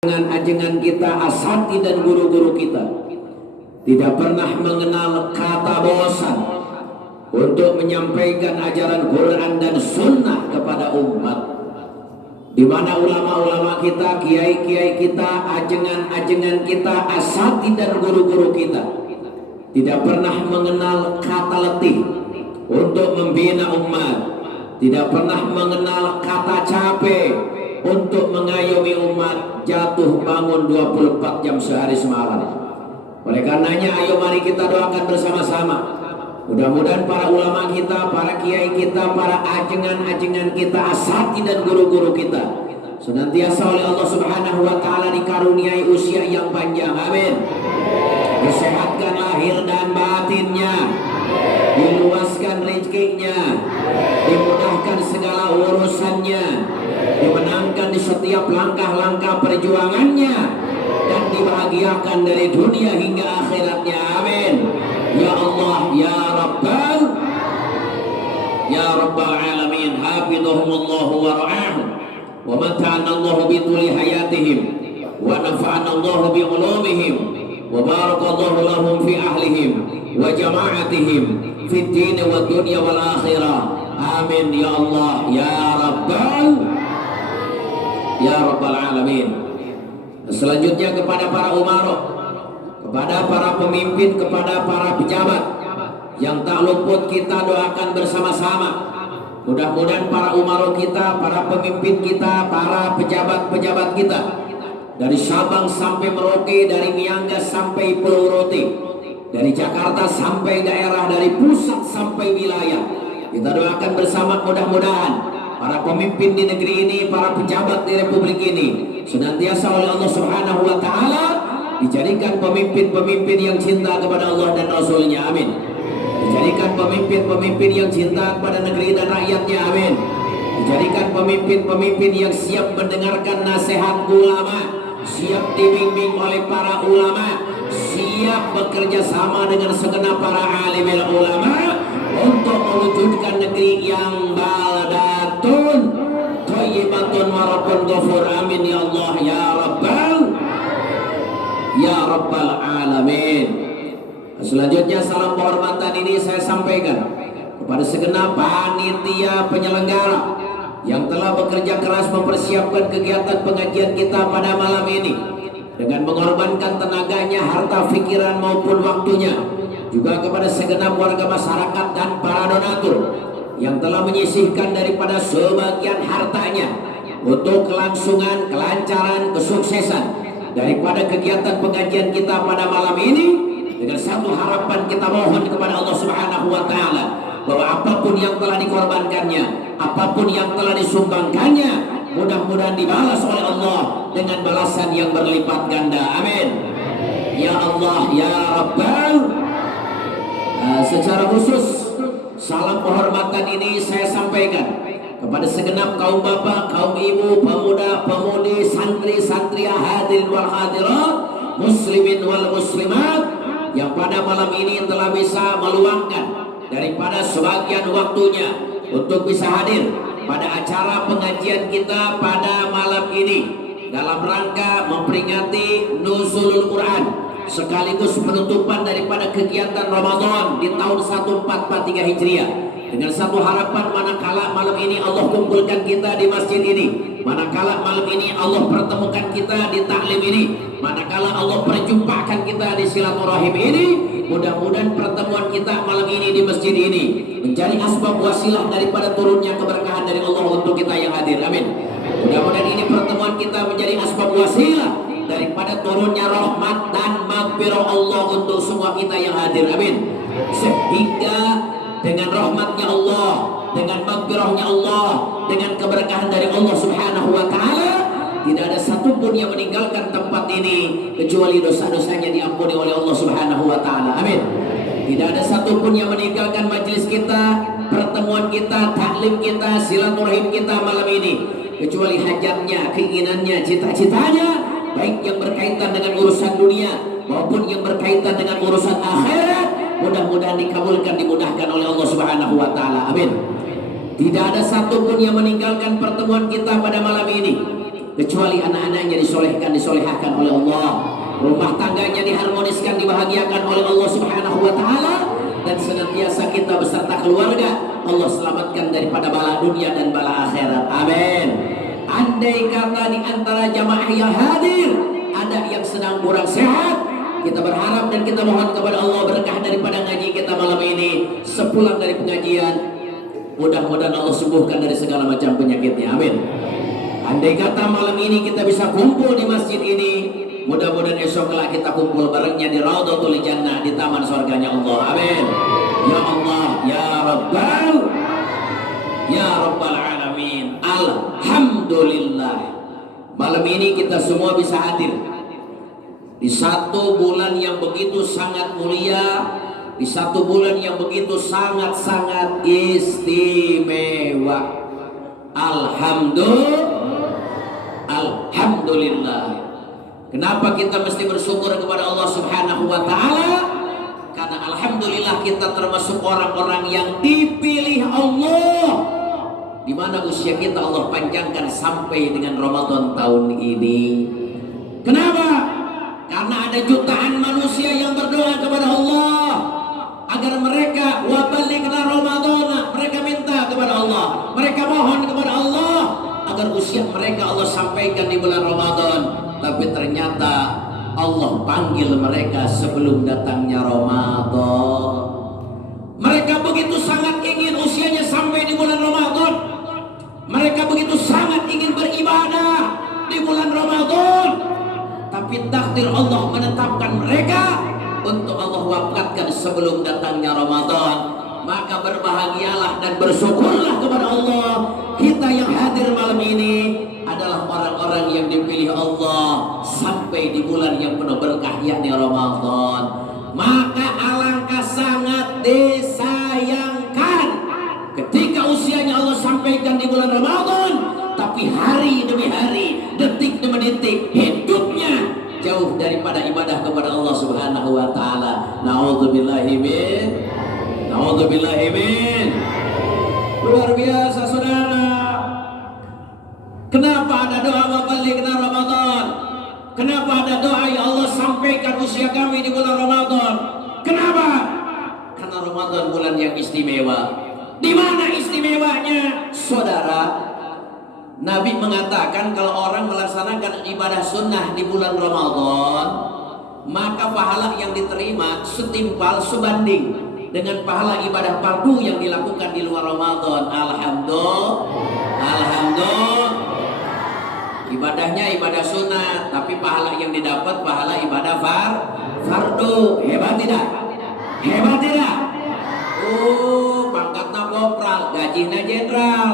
ajengan kita, asati dan guru-guru kita tidak pernah mengenal kata bosan untuk menyampaikan ajaran Quran dan Sunnah kepada umat. Di mana ulama-ulama kita, kiai-kiai kita, ajengan-ajengan kita, asati dan guru-guru kita tidak pernah mengenal kata letih untuk membina umat, tidak pernah mengenal kata capek untuk mengayomi umat jatuh bangun 24 jam sehari semalam. Oleh karenanya ayo mari kita doakan bersama-sama. Mudah-mudahan para ulama kita, para kiai kita, para ajengan-ajengan kita, asati dan guru-guru kita senantiasa oleh Allah Subhanahu wa taala dikaruniai usia yang panjang. Amin. Disehatkan lahir dan batinnya, diluaskan rezekinya, dimudahkan segala urusannya, dimenangkan di setiap langkah-langkah perjuangannya, dan dibahagiakan dari dunia hingga akhiratnya. Amin. Ya Allah, ya Rabbal alamin. Hafidhahumullahu wa ra'ahum wa mata'ana Allahu bi tuli hayatihim wa nafa'ana Allahu bi ulumihim wa barakallahu lahum fi ahlihim wa jama'atihim fi din wa dunya wal akhirah. Amin ya Allah ya Rabbal alamin. Selanjutnya kepada para umarok, kepada para pemimpin, kepada para pejabat yang tak luput kita doakan bersama-sama. Mudah-mudahan para umarok kita, para pemimpin kita, para pejabat-pejabat kita, dari Sabang sampai Merauke, dari Miangas sampai Pulau Rote, dari Jakarta sampai daerah, dari pusat sampai wilayah, kita doakan bersama. Mudah-mudahan para pemimpin di negeri ini, para pejabat di republik ini senantiasa oleh Allah Subhanahu wa taala dijadikan pemimpin-pemimpin yang cinta kepada Allah dan Rasulnya. Amin. Dijadikan pemimpin-pemimpin yang cinta kepada negeri dan rakyatnya. Amin. Dijadikan pemimpin-pemimpin yang siap mendengarkan nasihat ulama, siap dibimbing oleh para ulama, siap bekerja sama dengan segenap para alimil ulama untuk mewujudkan negeri yang baldatun thayyibatun wa rabbun ghafur. Amin ya Allah ya Rabbal alamin. Selanjutnya salam penghormatan ini saya sampaikan kepada segenap panitia penyelenggara yang telah bekerja keras mempersiapkan kegiatan pengajian kita pada malam ini dengan mengorbankan tenaganya, harta, pikiran maupun waktunya. Juga kepada segenap warga masyarakat dan para donatur yang telah menyisihkan daripada sebagian hartanya untuk kelangsungan, kelancaran, kesuksesan daripada kegiatan pengajian kita pada malam ini. Dengan satu harapan kita mohon kepada Allah Subhanahu wa taala bahwa apapun yang telah dikorbankannya, apapun yang telah disumbangkannya, mudah-mudahan dibalas oleh Allah dengan balasan yang berlipat ganda. Amin. Ya Allah ya Rabbal. Secara khusus salam penghormatan ini saya sampaikan kepada segenap kaum bapak, kaum ibu, pemuda, pemudi, santri, santriah, hadirin wal hadirat, muslimin wal muslimat yang pada malam ini telah bisa meluangkan daripada sebagian waktunya untuk bisa hadir pada acara pengajian kita pada malam ini dalam rangka memperingati Nuzulul Quran sekaligus penutupan daripada kegiatan Ramadan di tahun 1443 Hijriah. Dengan satu harapan, manakala malam ini Allah kumpulkan kita di masjid ini, manakala malam ini Allah pertemukan kita di taklim ini, manakala Allah perjumpakan kita di silaturahim ini, mudah-mudahan pertemuan kita malam ini di masjid ini menjadi asbab wasilah daripada turunnya keberkahan dari Allah untuk kita yang hadir. Amin. Mudah-mudahan ini pertemuan kita menjadi asbab wasilah daripada turunnya rahmat dan maghfirah Allah untuk semua kita yang hadir. Amin. Sehingga dengan rahmatnya Allah, dengan maghfirahnya Allah, dengan keberkahan dari Allah Subhanahu wa taala, tidak ada satupun yang meninggalkan tempat ini kecuali dosa-dosanya diampuni oleh Allah Subhanahu wa taala. Amin. Tidak ada satupun yang meninggalkan majelis kita, pertemuan kita, taklim kita, silaturahim kita malam ini kecuali hajatnya, keinginannya, cita-citanya, baik yang berkaitan dengan urusan dunia maupun yang berkaitan dengan urusan akhirat, mudah-mudahan dikabulkan, dimudahkan oleh Allah Subhanahu wa taala. Amin. Tidak ada satupun yang meninggalkan pertemuan kita pada malam ini kecuali anak-anaknya disolehkan, disolehahkan oleh Allah, rumah tangganya diharmoniskan, dibahagiakan oleh Allah Subhanahu wa Ta'ala, dan senantiasa kita beserta keluarga Allah selamatkan daripada bala dunia dan bala akhirat. Amin. Andai kata di antara jamaah yang hadir ada yang sedang kurang sehat, kita berharap dan kita mohon kepada Allah berkah daripada ngaji kita malam ini. Sepulang dari pengajian, mudah-mudahan Allah sembuhkan dari segala macam penyakitnya. Amin. Andai kata malam ini kita bisa kumpul di masjid ini, mudah-mudahan esok kelak kita kumpul barengnya di Raudhatul Jannah, di taman surganya Allah. Amin. Ya Allah, ya Rabbal Alamin. Alhamdulillah. Malam ini kita semua bisa hadir di satu bulan yang begitu sangat mulia, di satu bulan yang begitu sangat-sangat istimewa. Alhamdulillah. Kenapa kita mesti bersyukur kepada Allah Subhanahu wa Ta'ala? Karena alhamdulillah kita termasuk orang-orang yang dipilih Allah, di mana usia kita Allah panjangkan sampai dengan Ramadan tahun ini. Kenapa? Karena ada jutaan manusia yang berdoa kepada Allah agar mereka wabalighna Ramadan, mereka minta kepada Allah, mereka mohon kepada Allah agar usia mereka Allah sampaikan di bulan Ramadan. Tapi ternyata Allah panggil mereka sebelum datangnya Ramadan. Mereka begitu sangat ingin usianya sampai di bulan Ramadan. Mereka begitu sangat ingin beribadah di bulan Ramadan. Tapi takdir Allah menetapkan mereka untuk Allah wafatkan sebelum datangnya Ramadan. Maka berbahagialah dan bersyukurlah kepada Allah. Kita yang hadir malam ini adalah orang-orang yang dipilih Allah sampai di bulan yang penuh berkah, yakni Ramadan. Maka alangkah sangat disayangkan ketika usianya Allah sampaikan di bulan Ramadan, tapi hari demi hari, detik demi detik, hidupnya jauh daripada ibadah kepada Allah Subhanahu wa Ta'ala. Na'udzubillahi min. Luar biasa saudara. Kenapa ada doa wabalighna Ramadan? Kenapa ada doa ya Allah sampaikan usia kami di bulan Ramadan? Kenapa? Karena Ramadan bulan yang istimewa. Di mana istimewanya? Saudara, Nabi mengatakan kalau orang melaksanakan ibadah sunnah di bulan Ramadan, maka pahala yang diterima setimpal sebanding dengan pahala ibadah fardu yang dilakukan di luar Ramadan. Alhamdulillah. Ibadahnya ibadah sunnah, tapi pahala yang didapat pahala ibadah fardu. Hebat tidak? Pangkatnya kopral, gajinya jenderal.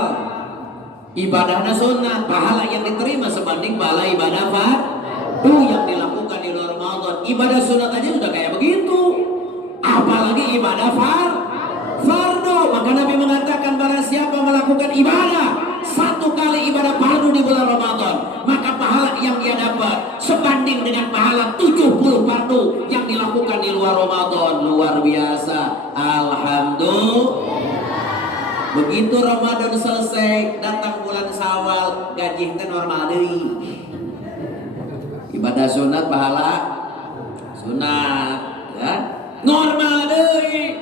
Ibadahnya sunnah, pahala yang diterima sebanding pahala ibadah fardu yang dilakukan di luar Ramadan. Ibadah sunnah aja sudah kayak begitu, apalagi ibadah fardu. Maka Nabi mengatakan barang siapa melakukan ibadah satu kali ibadah fardu di bulan Ramadan, maka pahala yang dia dapat sebanding dengan pahala 70 fardu yang dilakukan di luar Ramadan. Luar biasa. Alhamdulillah. Begitu Ramadan selesai, datang bulan Syawal, gaji teh normal deui. Ibadah sunat pahala sunat, ya, normal deui.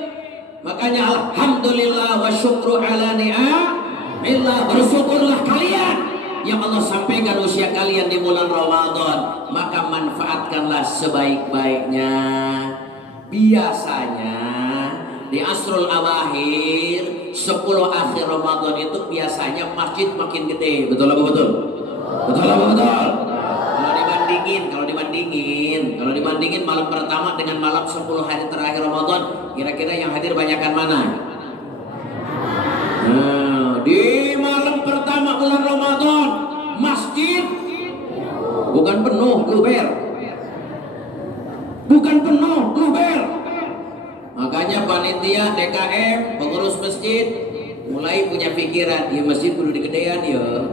Makanya alhamdulillah wa syukru ala ni'amillah. Bersyukurlah kalian yang Allah sampaikan usia kalian di bulan Ramadan, maka manfaatkanlah sebaik-baiknya. Biasanya di asrul awakhir 10 akhir Ramadan itu biasanya masjid makin gede. Betul apa betul? Betul apa betul? Kalau dibandingin malam pertama dengan malam 10 hari terakhir Ramadan, kira-kira yang hadir banyakkan mana? Di malam pertama bulan Ramadan, masjid bukan penuh, luber. Makanya panitia DKM, pengurus masjid mulai punya pikiran, ya masjid kudu digedean ya.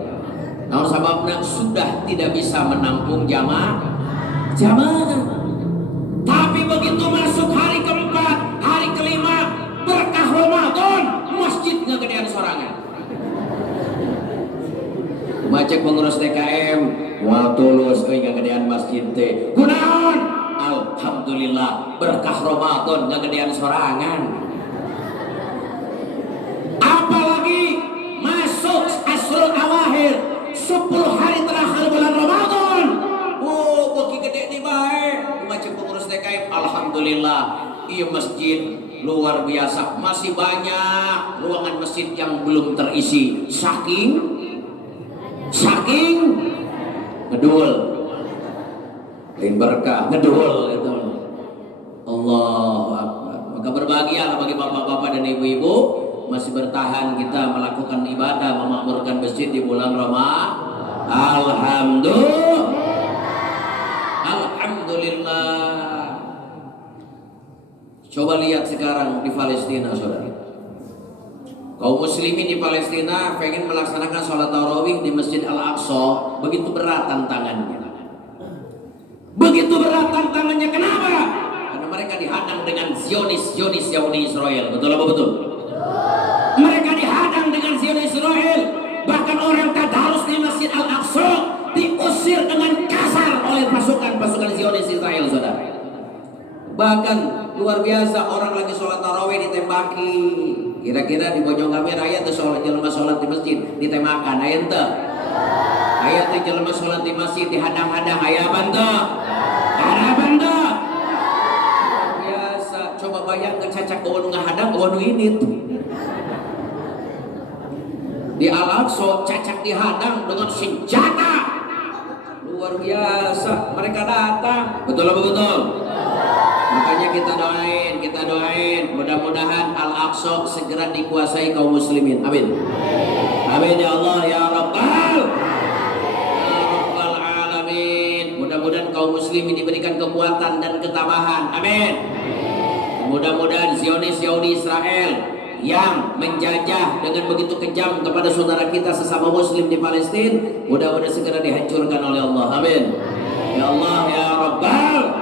Nah, sebabnya sudah tidak bisa menampung jamaah. Tapi begitu masuk hari keempat, hari kelima, berkah Ramadan, masjid ngegedean sorangan. cek pengurus TKM wal tulus euy ngagedean masjid teh kunaon alhamdulillah berkah Ramadan ngagedean sorangan apalagi masuk asrul awakhir 10 hari terakhir bulan Ramadan beki gede di bae cek pengurus TKM alhamdulillah ieu masjid luar biasa masih banyak ruangan masjid yang belum terisi saking ngedul lain berkah ngedul itu Allahu Akbar. Maka berbahagialah bagi bapak-bapak dan ibu-ibu masih bertahan kita melakukan ibadah memakmurkan masjid di bulan Ramadan. Alhamdulillah. Coba lihat sekarang di Palestina, saudara. Kaum muslimin di Palestina pengen melaksanakan sholat tarawih di Masjid Al-Aqsa, begitu berat tantangannya. Begitu berat tantangannya, kenapa? Karena mereka dihadang dengan Zionis Yahudi Israel, betul apa betul? Mereka dihadang dengan Zionis Israel, bahkan orang tadarus di Masjid Al-Aqsa diusir dengan kasar oleh pasukan Zionis Israel, saudara. Bahkan luar biasa orang lagi sholat tarawih ditembaki. Kira-kira di Bojong Gamir aya teh jelema sholat di masjid ditemakan aya teu? Aya teh jelema sholat di masjid dihadang-hadang aya apa teu? Harapan teu? Biasa. Coba bayangkeun cacak eueuh nu ngahadang eueuh nu ini tuh. Di Al-Aqsa cacak dihadang dengan senjata. Luar biasa. Mereka datang. Betul apa betul? Makanya kita doain mudah-mudahan Al-Aqsa segera dikuasai kaum muslimin. Amin. Amin ya Allah ya Rabbal alamin. Mudah-mudahan kaum muslimin diberikan kekuatan dan ketabahan. Amin. Mudah-mudahan Zionis Yahudi Israel yang menjajah dengan begitu kejam kepada saudara kita sesama muslim di Palestina mudah-mudahan segera dihancurkan oleh Allah. Amin. Ya Allah ya Rabbal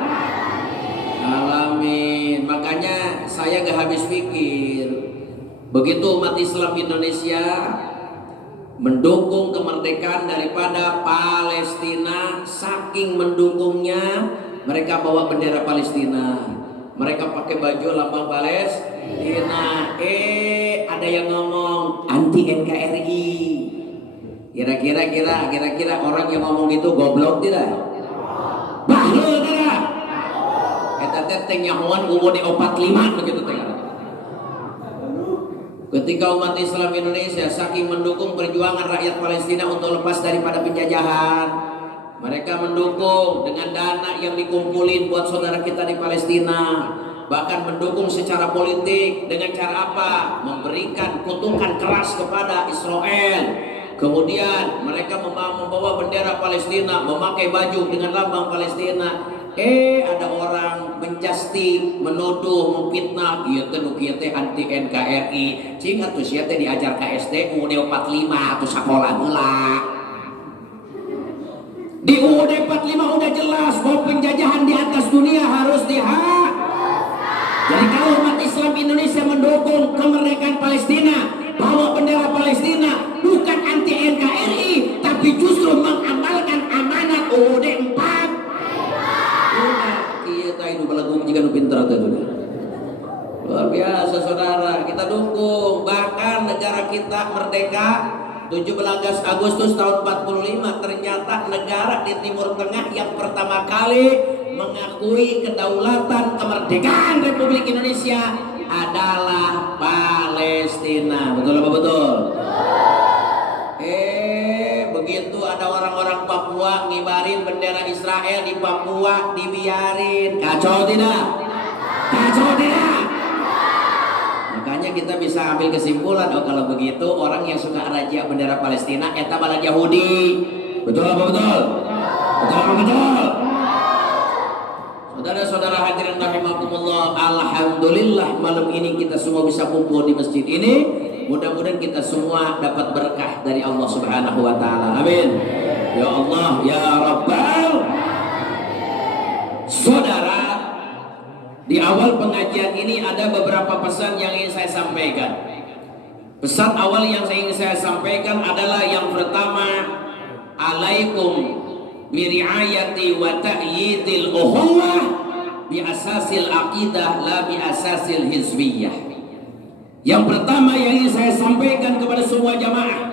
alamin. Makanya saya gak habis pikir begitu umat Islam Indonesia mendukung kemerdekaan daripada Palestina, saking mendukungnya mereka bawa bendera Palestina, mereka pakai baju lambang Palestina. Ada yang ngomong anti NKRI. Kira-kira orang yang ngomong itu goblok tidak? Bahlul tidak? Teng nyahuan UUD 45 begitu teh. Ketika umat Islam Indonesia saking mendukung perjuangan rakyat Palestina untuk lepas daripada penjajahan, mereka mendukung dengan dana yang dikumpulin buat saudara kita di Palestina, bahkan mendukung secara politik dengan cara apa? Memberikan kutukan keras kepada Israel. Kemudian mereka membawa bendera Palestina, memakai baju dengan lambang Palestina. Ada orang menjasti, menuduh, memfitnah, ieu teh nu kieu teh anti NKRI. Cing atuh sia teh diajar ka SD UUD 45 atuh sakola heula. Di UUD 45 udah jelas bahwa penjajahan di atas dunia harus dihapus. Jadi kalau umat Islam Indonesia mendukung kemerdekaan Palestina, bawa bendera Palestina, bukan anti NKRI, tapi justru mengamalkan amanat UUD 45. Itu balagung jika nu pintar teh. Luar biasa saudara, kita dukung. Bahkan negara kita merdeka 17 Agustus tahun 45 ternyata negara di Timur Tengah yang pertama kali mengakui kedaulatan kemerdekaan Republik Indonesia adalah Palestina. Betul apa betul? Begitu ada orang-orang Papua ngibarin bendera Israel di Papua dibiarin. Kacau tidak? Kacau tidak? Makanya kita bisa ambil kesimpulan, oh kalau begitu orang yang suka razia bendera Palestina eta bala Yahudi. Betul apa betul? Betul apa betul? Saudara-saudara hadirin rahimakumullah, alhamdulillah malam ini kita semua bisa kumpul di masjid ini. Mudah-mudahan kita semua dapat berkah dari Allah Subhanahu wa taala. Amin. Ya Allah ya Rabbal. Saudara, di awal pengajian ini ada beberapa pesan yang ingin saya sampaikan. Pesan awal yang ingin saya sampaikan adalah yang pertama, alaikum biriayati wa ta'yidil ukhuwah bi asasil aqidah la bi asasil hizbiyah. Yang pertama yang ingin saya sampaikan kepada semua jamaah,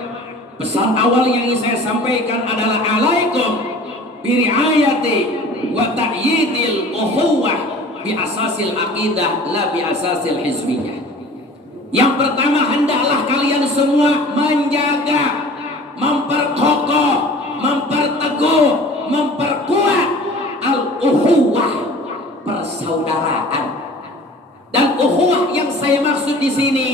pesan awal yang ingin saya sampaikan adalah alaikum biriayati wa ta'yidil ukhuwah bi asasil aqidah la bi asasil hizbiyah. Yang pertama, hendaklah kalian semua menjaga, memperkokoh, memperteguh, memperkuat al-ukhuwah, persaudaraan. Dan ukhuwah yang saya maksud di sini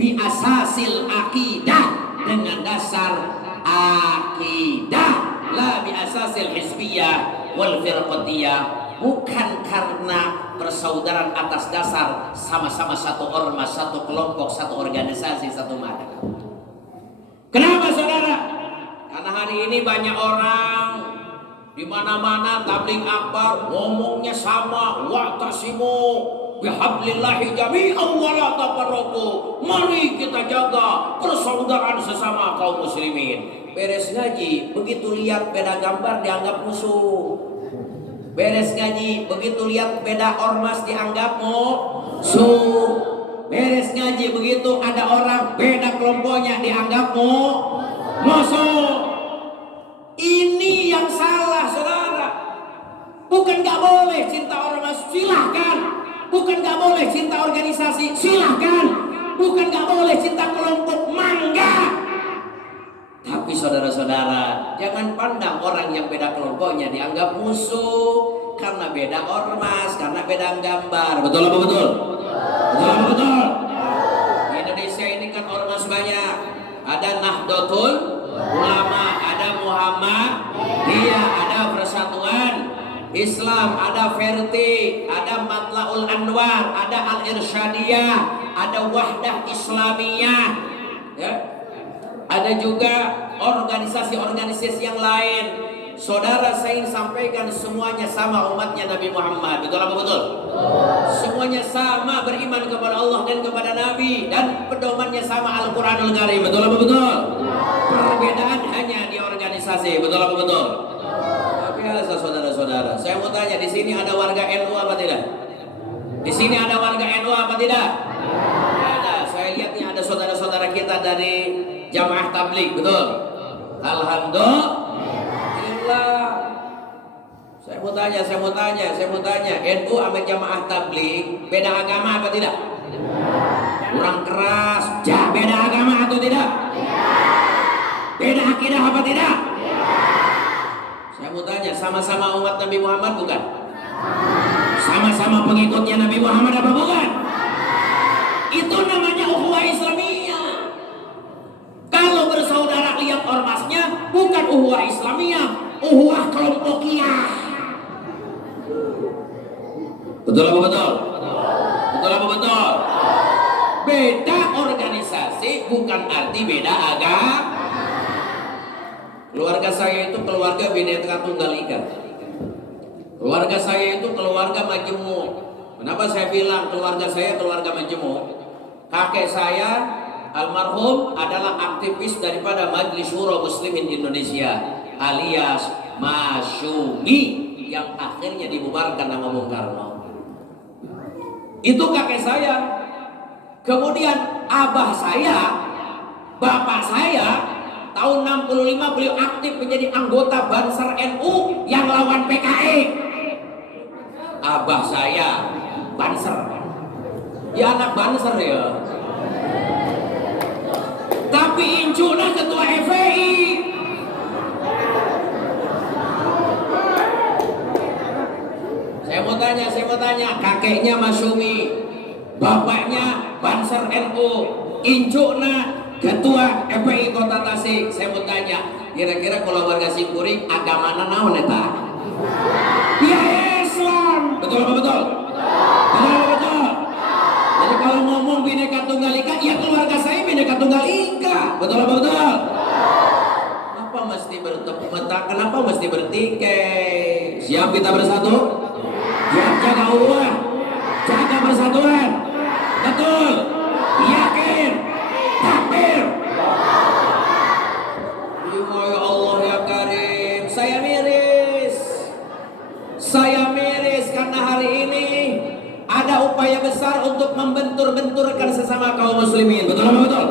bi asasil aqidah, dengan dasar akidah, la bi asasil hizbiyah wal firqatiyah, bukan karena persaudaraan atas dasar sama-sama satu ormas, satu kelompok, satu organisasi, satu madhab. Kenapa saudara? Karena hari ini banyak orang di mana-mana tabligh akbar ngomongnya sama, wa'tasimu bihablillahi jami'an wa la tafarraqu. Mari kita jaga persaudaraan sesama kaum muslimin. Beres ngaji, begitu lihat beda gambar dianggap musuh. Beres ngaji, begitu lihat beda ormas dianggap musuh. Beres ngaji, begitu ada orang beda kelompoknya dianggap musuh. Ini yang salah saudara. Bukan gak boleh cinta ormas, silahkan. Bukan gak boleh cinta organisasi, silahkan. Bukan gak boleh cinta kelompok, mangga. Tapi saudara-saudara, jangan pandang orang yang beda kelompoknya dianggap musuh karena beda ormas, karena beda gambar. Betul apa betul? Betul apa betul? Di Indonesia ini kan ormas banyak. Ada Nahdlatul Ulama, ada Muhammadiyah, ada Persatuan Islam, ada Verti, ada Matlaul Anwar, ada Al-Irsyadiyah, ada Wahdah Islamiyah, ya. Ada juga organisasi-organisasi yang lain. Saudara, saya ingin sampaikan semuanya sama umatnya Nabi Muhammad. Betul apa betul? Semuanya sama, beriman kepada Allah dan kepada Nabi, dan pedomannya sama Al-Quranul Karim. Betul apa betul? Perbedaan hanya di organisasi. Betul apa betul? Tapi biasa saudara-saudara, saya mau tanya, di sini ada warga NU apa tidak? Di sini ada warga NU apa tidak? Ada. Saya lihat nih ada saudara-saudara kita dari Jamaah Tabligh, betul? Alhamdulillah. Saya mau tanya, NU sama Jamaah Tabligh beda agama apa tidak? Kurang keras. Beda agama atau tidak? Beda akidah apa tidak? Saya mau tanya, sama-sama umat Nabi Muhammad bukan? Sama-sama pengikutnya Nabi Muhammad apa bukan? Itu namanya ukhuwah Islamiyah. Kalau bersaudara lihat ormasnya, bukan ukhuwah Islamiyah, ukhuwah kelompokiyah. Betul apa betul? Betul apa betul? Beda organisasi bukan arti beda agama. Keluarga saya itu keluarga Bhinneka Tunggal Ika. Keluarga saya itu keluarga majemuk. Kenapa saya bilang keluarga saya keluarga majemuk? Kakek saya almarhum adalah aktivis daripada Majelis Syuro Muslimin Indonesia alias Masyumi, yang akhirnya dibubarkan nama Bung Karno. Itu kakek saya. Kemudian abah saya, bapak saya, tahun 65 beliau aktif menjadi anggota Banser NU yang lawan PKI. Abah saya Banser. Ya anak Banser ya. Tapi incuna ketua FPI. Saya mau tanya, kakeknya Masyumi, bapaknya Banser NU, incuna ketua FPI Kota Tasik. Saya mau tanya, kira-kira kalau warga Simkuring agamana naon eta? Ya Islam. Betul apa betul? Betul apa betul? Jadi kalau ngomong Bhinneka Tunggal Ika, ya keluarga saya Bhinneka Tunggal Ika. Betul apa betul? Kenapa mesti bertepuk mata? Kenapa mesti bertikai? Siap kita bersatu? Siap jaga uang, jaga persatuan. Betul? Yakin? Takbir. Ya Allah ya Karim. Saya miris karena hari ini ada upaya besar untuk membentur-benturkan sesama kaum muslimin. Betul apa betul?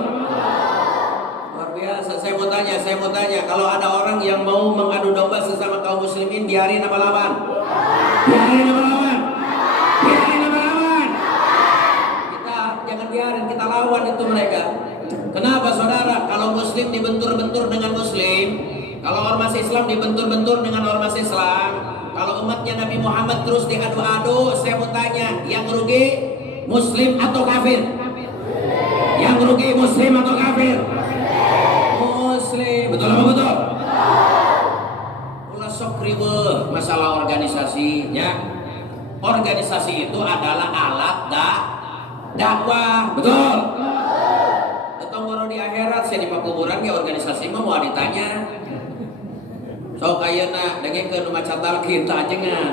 Luar biasa. Saya mau tanya, kalau ada orang yang mau mengadu domba sesama kaum muslimin, biarin apa lawan? Biarin apa lawan? Biarin apa lawan? Kita jangan biarin, kita lawan itu mereka. Kenapa saudara? Kalau muslim dibentur-bentur dengan muslim, kalau ormas Islam dibentur-bentur dengan ormas Islam, kalau umatnya Nabi Muhammad terus diadu-adu, saya mau tanya, yang rugi muslim atau kafir? Yang rugi muslim atau kafir? Muslim. Betul apa betul? Ulah sok ribet masalah organisasinya. Organisasi itu adalah alat dakwah. Betul. Ketemu di akhirat saya di pakuburan ya organisasi mah mau ditanya. Sok ayeuna dengekeun nu maca talqin tah ajengan.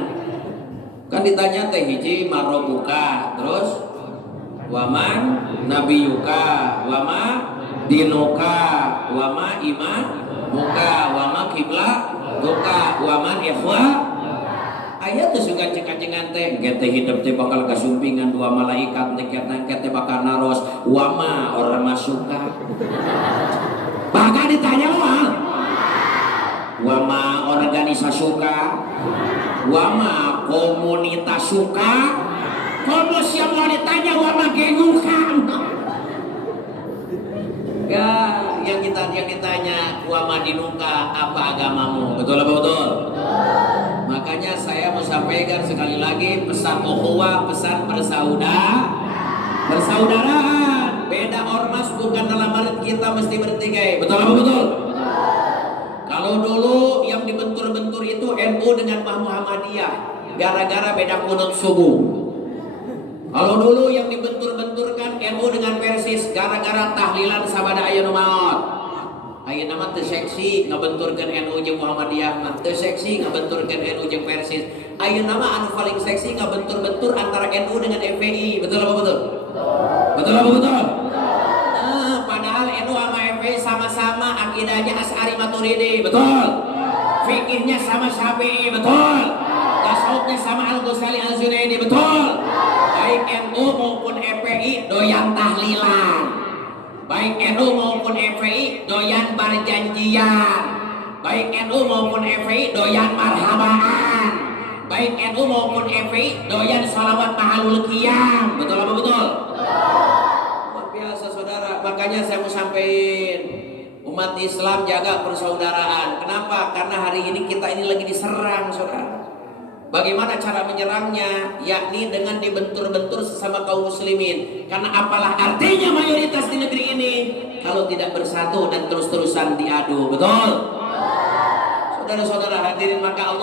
Kan ditanya teh hiji marobuka, terus waman nabiyuka, wama dinuka, wama iman muka, wama kiblat duka, waman ikhwa. Aya teh sugan cek-cekan teh teh hidup teh bakal kasumpingan dua malaikat teh teh bakal naros wama orang masuka. Bahkan ditanya mah wama organisasi suka, wama komunitas suka, kalau siapa mau ditanya wama genuka. Ya, yang ditanya wama dinuka apa agamamu, betul apa betul? Makanya saya mau sampaikan sekali lagi pesan ukhuwah, pesan persaudaraan. Beda ormas bukan dalam arti kita mesti bertikai, betul apa betul? Kalau dulu yang dibentur-bentur itu NU dengan Muhammadiyah gara-gara beda kunut subuh. Kalau dulu yang dibentur-benturkan NU dengan Persis gara-gara tahlilan sabada aya nu maot. Aya nama teu seksi ngabenturkeun NU jeung Muhammadiyah mah teu seksi ngabenturkeun NU jeung Persis. Aya nama anu paling seksi ngabentur-bentur antara NU dengan FPI. Betul apa betul? Betul apa betul? Padahal NU sama FPI sama-sama akidahnya Asy'ari Maturidi, betul. Fikihnya sama Syafi'i, betul. Tasawufnya sama Al-Ghazali Al-Junaidi, betul. Baik NU maupun FPI doyan tahlilan. Baik NU maupun FPI doyan berjanjian. Baik NU maupun FPI doyan marhabaan. Baik NU maupun FPI doyan sholawat mahalul qiyam. Betul apa betul? Luar biasa saudara. Makanya saya mau sampaikan, umat Islam jaga persaudaraan. Kenapa? Karena hari ini kita ini lagi diserang saudara. Bagaimana cara menyerangnya? Yakni dengan dibentur-bentur sesama kaum muslimin. Karena apalah artinya mayoritas di negeri ini kalau tidak bersatu dan terus-terusan diadu. Betul? Saudara-saudara hadirin, maka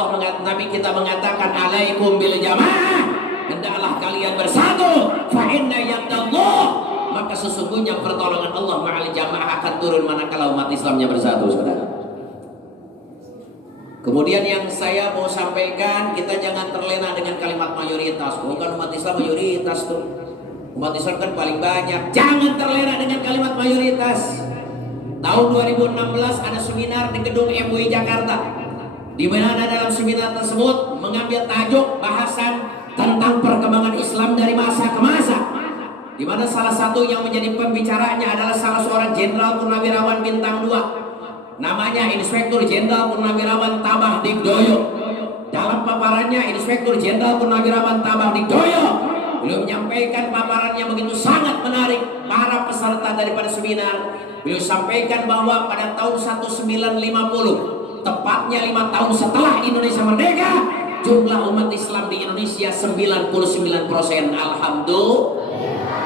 Nabi kita mengatakan alaikum bil jamaah. Hendaklah kalian bersatu. Fa inna yadallah. Maka sesungguhnya pertolongan Allah ma'al jamaah akan turun manakala umat Islamnya bersatu, saudara. Kemudian yang saya mau sampaikan, kita jangan terlena dengan kalimat mayoritas. Bukan umat Islam mayoritas tuh. Umat Islam kan paling banyak. Jangan terlena dengan kalimat mayoritas. Tahun 2016 ada seminar di gedung MUI Jakarta, di mana dalam seminar tersebut mengambil tajuk bahasan tentang perkembangan Islam dari masa ke masa, di mana salah satu yang menjadi pembicaranya adalah salah seorang jenderal purnawirawan bintang 2. Namanya Inspektur Jenderal Purnawirawan Tabah Digdoyo. Dalam paparannya Inspektur Jenderal Purnawirawan Tabah Digdoyo beliau menyampaikan paparannya begitu sangat menarik para peserta daripada seminar. Beliau sampaikan bahwa pada tahun 1950, tepatnya 5 tahun setelah Indonesia merdeka, jumlah umat Islam di Indonesia 99%. Alhamdulillah.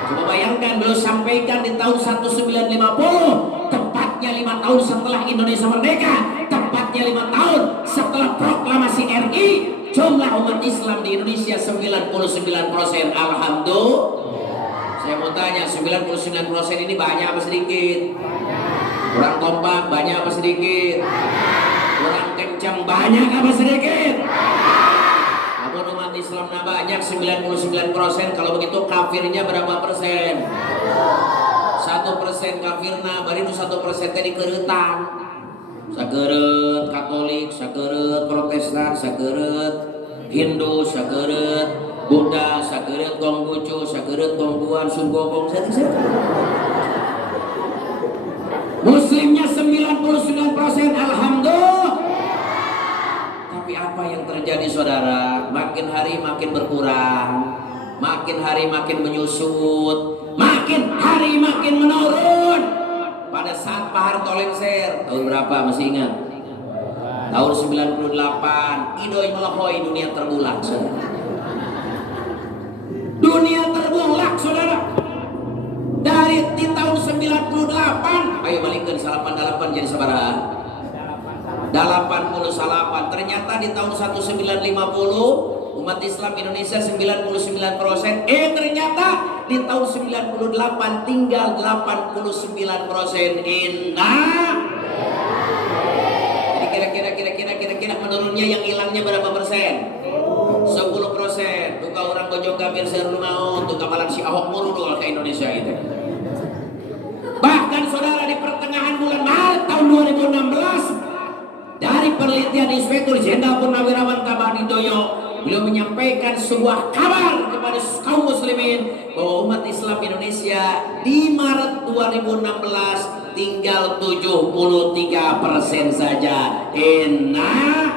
Coba bayangkan, beliau sampaikan di tahun 1950, tepatnya 5 tahun setelah Indonesia merdeka, tepatnya 5 tahun setelah proklamasi RI, jumlah umat Islam di Indonesia 99%. Alhamdulillah. Saya mau tanya, 99% ini banyak apa sedikit? Kurang kompak banyak apa sedikit? Kurang kencang banyak apa sedikit? Namun umat Islam banyak 99%. Kalau begitu kafirnya berapa persen? 1% kafirna, baru 1% tadi keretan. Sakeureut Katolik, sakeureut Protestan, sakeureut Hindu sakeureut, Buddha sakeureut, Konghucu sakeureut, Kongguan, Sun Gokong saya. Muslimnya 99%, alhamdulillah. Tapi apa yang terjadi saudara? Makin hari makin berkurang, makin hari makin menyusut, makin hari makin menurun. Pada saat Pak Harto lengser, tahun berapa masih ingat? Tahun 98, idoi melehoi, dunia terbulak saudara. Dunia terbulak saudara. Dari di tahun 98, ayo balikkan 88 jadi sabaraha? 88. Ternyata di tahun 1950 umat Islam Indonesia 99%. Ternyata di tahun 98 tinggal 89%. Indah. Jadi kira-kira menurunnya, yang hilangnya berapa persen? 10%. Tuka orang Bojong Gambir Serunau, tuka malam si Ahok murudul ke Indonesia itu. Bahkan saudara, di pertengahan bulan Maret tahun 2016, dari penelitian Inspektur Jenderal Purnawirawan Tabanidoyo, beliau menyampaikan sebuah kabar kepada kaum muslimin bahwa umat Islam Indonesia di Maret 2016 tinggal 73% saja. Enak.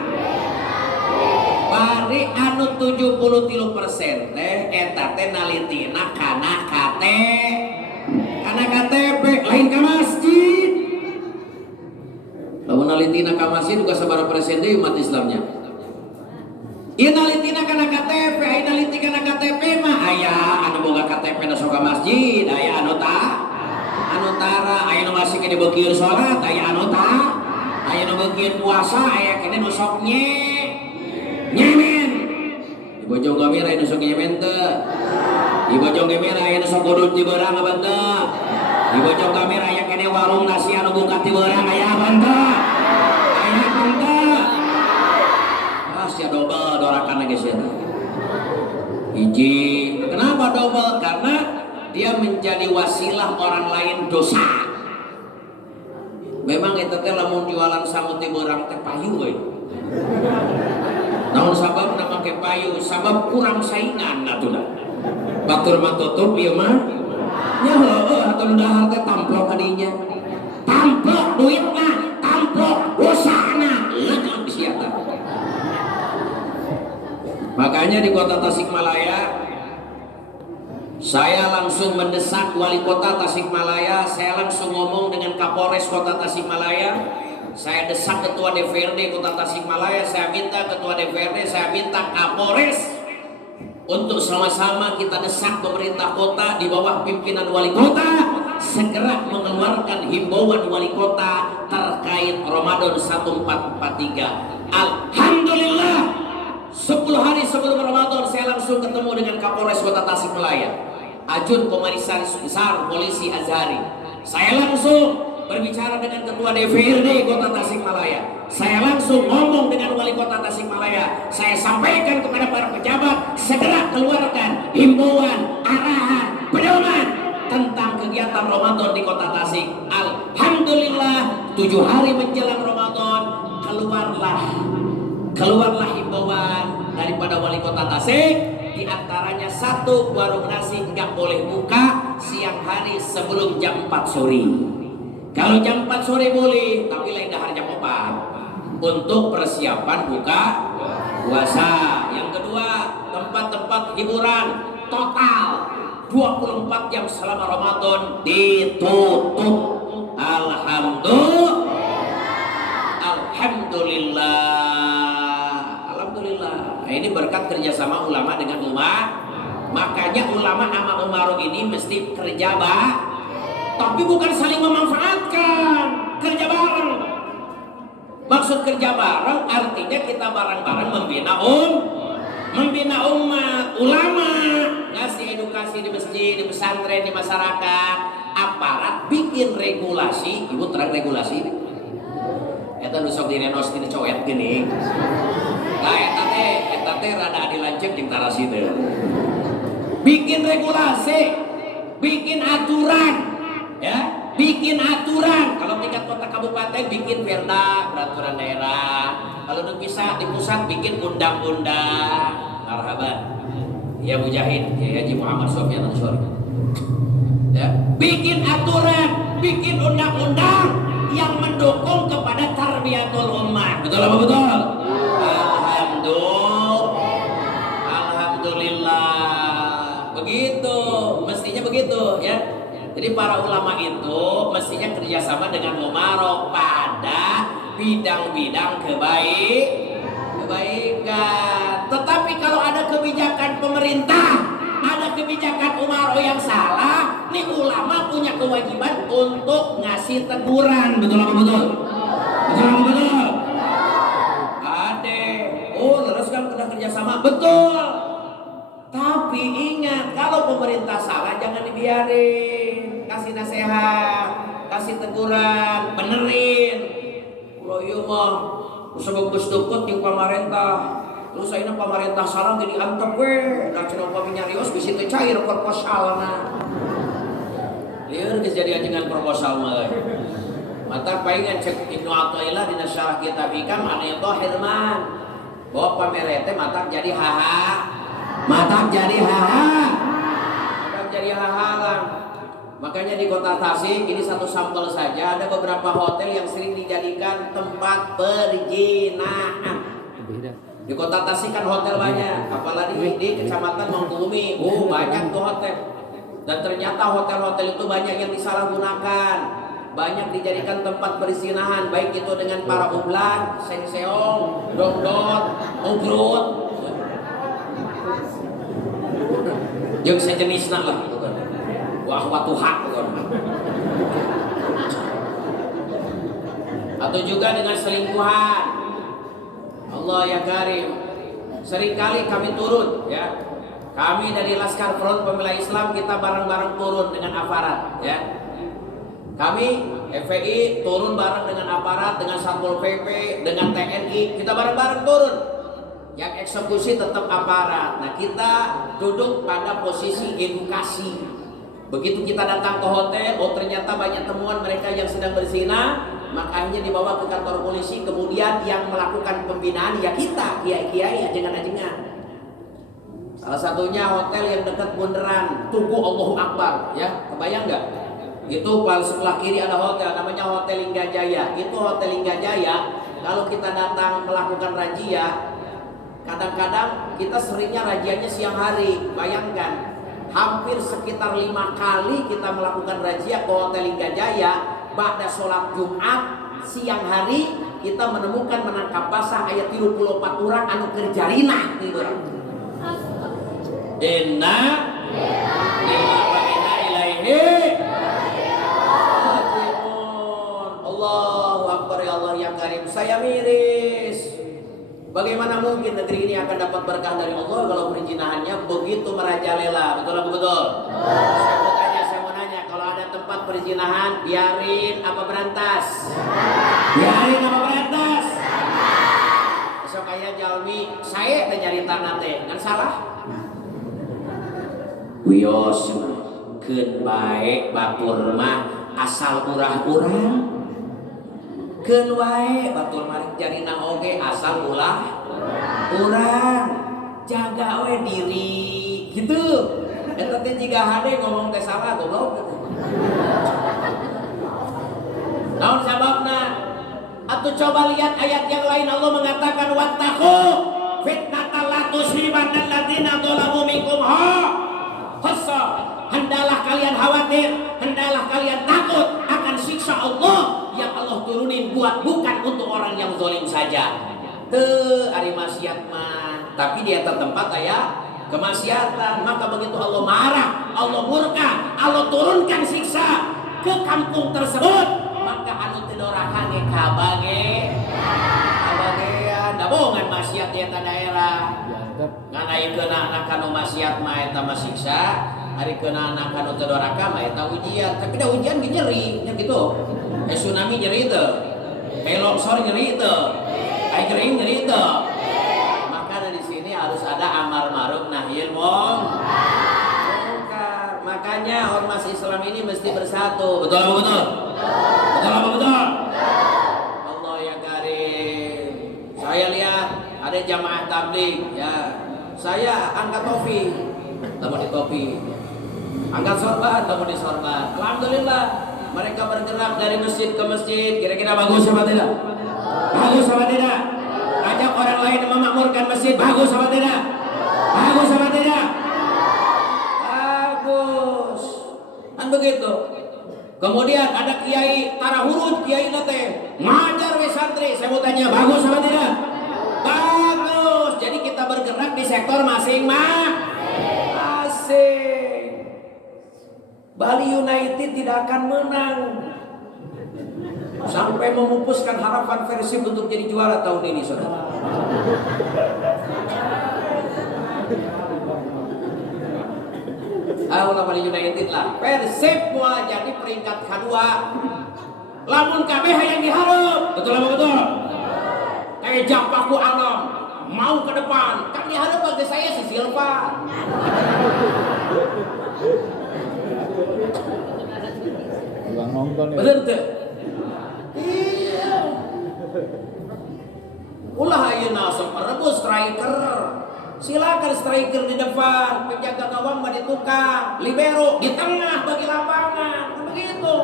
Bari anu 73% teh eta teh nalitina kana KTP lain ka masjid. Lamun nalitina ka masjid uga sabaraha persen deui umat Islamnya. Ieu nalitina kana KTP, aya naliti kana KTP mah aya anu boga KTP na sok ka masjid, aya anu tara, aya nu masih kene beukeun salat, aya anu aya nu beukeun puasa, aya kene nu sok nyemen. Di Bojong Gambir aya nu sok nyemen teu? Di Bojong Gambir aya nu sok kudut di beurang apa teu? Di Bojong Gambir aya kene warung nasi anu buka ti beurang aya apa teu? Aya apa teu? Sia dobel dorakan geus ya. Hiji, kenapa dobel? Karena dia menjadi wasilah orang lain dosa. Memang eta teh lamun jualan sangu ti beurang teh payu we. Naon sababna make payu? Sabab kurang saingan atuh. Batur mah tutup ieu mah. Nya heueuh atuh dahar teh tamplok kadinya. Tamplok duitna, tamplok usahana, leung sia teh. Makanya di kota Tasikmalaya saya langsung mendesak wali kota Tasikmalaya, saya langsung ngomong dengan Kapolres kota Tasikmalaya, saya desak ketua DPRD kota Tasikmalaya, saya minta ketua DPRD, saya minta Kapolres untuk sama-sama kita desak pemerintah kota di bawah pimpinan wali kota segera mengeluarkan himbauan wali kota terkait Ramadan 1443. Alhamdulillah, 10 hari sebelum Ramadan saya langsung ketemu dengan Kapolres Kota Tasikmalaya, Ajun Komisaris Besar Polisi Azhari. Saya langsung berbicara dengan Ketua DPRD Kota Tasikmalaya. Saya langsung ngomong dengan Wali Kota Tasikmalaya. Saya sampaikan kepada para pejabat segera keluarkan himbauan, arahan, pedoman tentang kegiatan Ramadan di Kota Tasik. Alhamdulillah, 7 hari menjelang Ramadan keluarlah himbauan daripada Wali Kota Tasik, di antaranya 1, warung nasi nggak boleh buka siang hari sebelum jam 4 sore. Kalau jam 4 sore boleh, tapi lain dahar jam 4 untuk persiapan buka puasa. Yang kedua, tempat-tempat hiburan total 24 jam selama Ramadan ditutup. Alhamdulillah. Ini berkat kerjasama ulama dengan umat. Makanya ulama sama umaroh ini mesti kerja tapi bukan saling memanfaatkan, kerja bareng. Maksud kerja bareng artinya kita bareng-bareng membina umat. Ulama ngasih edukasi di masjid, di pesantren, di masyarakat. Aparat bikin regulasi. Ibu terang regulasi ini eta nu sok direnos tina coet gini. Nah eta teh rada dilanjut jeung tarasi teh. Bikin regulasi, bikin aturan, ya, bikin aturan. Kalau tingkat kota kabupaten bikin perda, peraturan daerah. Kalau udah bisa di pusat bikin undang-undang. Marhaban. Ya Mujahid, ya Haji Muhammad Sofyan Ansori. Ya, bikin aturan, bikin undang-undang yang mendukung kepada tarbiyatul ummah. Betul apa betul? Alhamdulillah. Begitu, mestinya begitu ya. Jadi para ulama itu mestinya kerjasama dengan umarok pada bidang-bidang kebaikan. Tetapi kalau ada kebijakan pemerintah, ada kebijakan umaro yang salah, nih ulama punya kewajiban untuk ngasih teguran. Betul apa betul? Betul apa betul? Ade, terus kan kita kerjasama, betul. Tapi ingat, kalau pemerintah salah jangan dibiarin. Kasih nasihat, kasih teguran, benerin. Kalau iya mah, usah bagus dukut yang pemerintah. Terus ayeuna pemerintah salah jadi antep we. Da cenah upami nyarios bisi teh cair proposalna. Lieur geus jadi ajengan proposal mah. Mata paingan cek Ibnu Athaillah dina syarah kitab Hikam anu dhahir man. Bahwa pamerete matak jadi haha. Matak jadi haha. Matak jadi hahalan. Makanya di kota Tasik ini satu sampel saja, ada beberapa hotel yang sering dijadikan tempat perzinahan. Di kota Tasik kan hotel banyak, apalagi di kecamatan Mangkuumi, banyak tuh hotel. Dan ternyata hotel-hotel itu banyak yang disalahgunakan, banyak dijadikan tempat perzinahan, baik itu dengan para ublan, sengseong, dongdot, ugrut, jeung sejenisna lah. Wah watuhak atau juga dengan selingkuhan. Allah ya Karim, seringkali kami turun ya, kami dari Laskar Front Pembela Islam kita bareng-bareng turun dengan aparat ya, kami FPI turun bareng dengan aparat, dengan Satpol PP, dengan TNI, kita bareng-bareng turun. Yang eksekusi tetap aparat. Nah kita duduk pada posisi edukasi. Begitu kita datang ke hotel, ternyata banyak temuan mereka yang sedang berzina, makanya dibawa ke kantor polisi. Kemudian yang melakukan pembinaan ya kita, kiai-kiai, ajengan-ajengan. Salah satunya hotel yang dekat bundaran Tugu Allahu Akbar, ya, kebayang nggak? Itu paling sebelah kiri ada hotel, namanya Hotel Lingga Jaya. Itu Hotel Lingga Jaya, kalau kita datang melakukan razia, kadang-kadang kita seringnya razianya siang hari. Bayangkan, hampir sekitar 5 kali kita melakukan razia ke Hotel Lingga Jaya. Ba'da sholat Jumat siang hari kita menemukan menangkap basah ayat 34 orang anu kerjarina tidur. Inna ilaihi Allahu Akbar ya Allah ya Karim. Saya miris. Bagaimana mungkin negeri ini akan dapat berkah dari Allah kalau perzinahannya begitu merajalela? Betul apa betul? Saya mau nanya, kalau ada tempat perzinahan, biarin apa berantas? Biarin apa berantas? Besok kayak Jalmi, saya nyari tanah teh, kan salah? Wios, keun bae batur mah asal urah-urah. Keun wae batur mah jarina oge asal ulah urang. Jaga we diri gitu. Eta teh jiga hade ngomong teh salah goblok. Naon sababna? Atuh coba lihat ayat yang lain, Allah mengatakan wattaqu fitnatal la tusibanna alladziina dzalamu minkum khassa. Hendalah kalian khawatir, hendalah kalian takut akan siksa Allah yang Allah turunin bukan untuk orang yang zalim saja. Ari maksiat mah, tapi di atas tempat aya kemaksiatan, maka begitu Allah marah, Allah murka, Allah turunkan siksa ke kampung tersebut, maka anu teu dorakan ge kabagean da bohongan maksiat di eta daerah. Ngana ikeuna anak kanu maksiat mah eta mah siksa, ari keuna anak kanu teu doraka mah eta ujian. Tapi da ujian ge nyeri nya gitu. Tsunami nyeri teu. Longsor nyeri teu. Ai kering nyeri teu. Maka di sini harus ada amar ma'ruf nahi munkar. Makanya ormas Islam ini mesti bersatu. Betul apa betul? Betul apa betul? ada jamaah tabligh ya. Saya angkat topi, lamun di topi. Angkat sorban, lamun di sorban. Alhamdulillah, mereka bergerak dari masjid ke masjid. Kira-kira bagus apa tidak? Bagus apa tidak? Ajak orang lain memakmurkan masjid, bagus apa tidak? Bagus apa tidak? Bagus. Kan begitu. Kemudian ada kiai tarahurut, kiai nate ngajar we santri. Saya mau tanya, bagus apa tidak? Bagus. Jadi kita bergerak di sektor masing-masing. Bali United tidak akan menang sampai memupuskan harapan Persib untuk jadi juara tahun ini, saudara. Allah Bali United lah. Persib mulai jadi peringkat kedua. Lamun kabeh yang diharap. Betul apa betul? Japaku alam mau ke depan. Kan diharap bagi saya si Silva. Betul tuh. Iya. Ulah ayeuna sok merebut striker. Silakan striker di depan, penjaga gawang mah di tukang, libero di tengah bagi lapangan, begitu.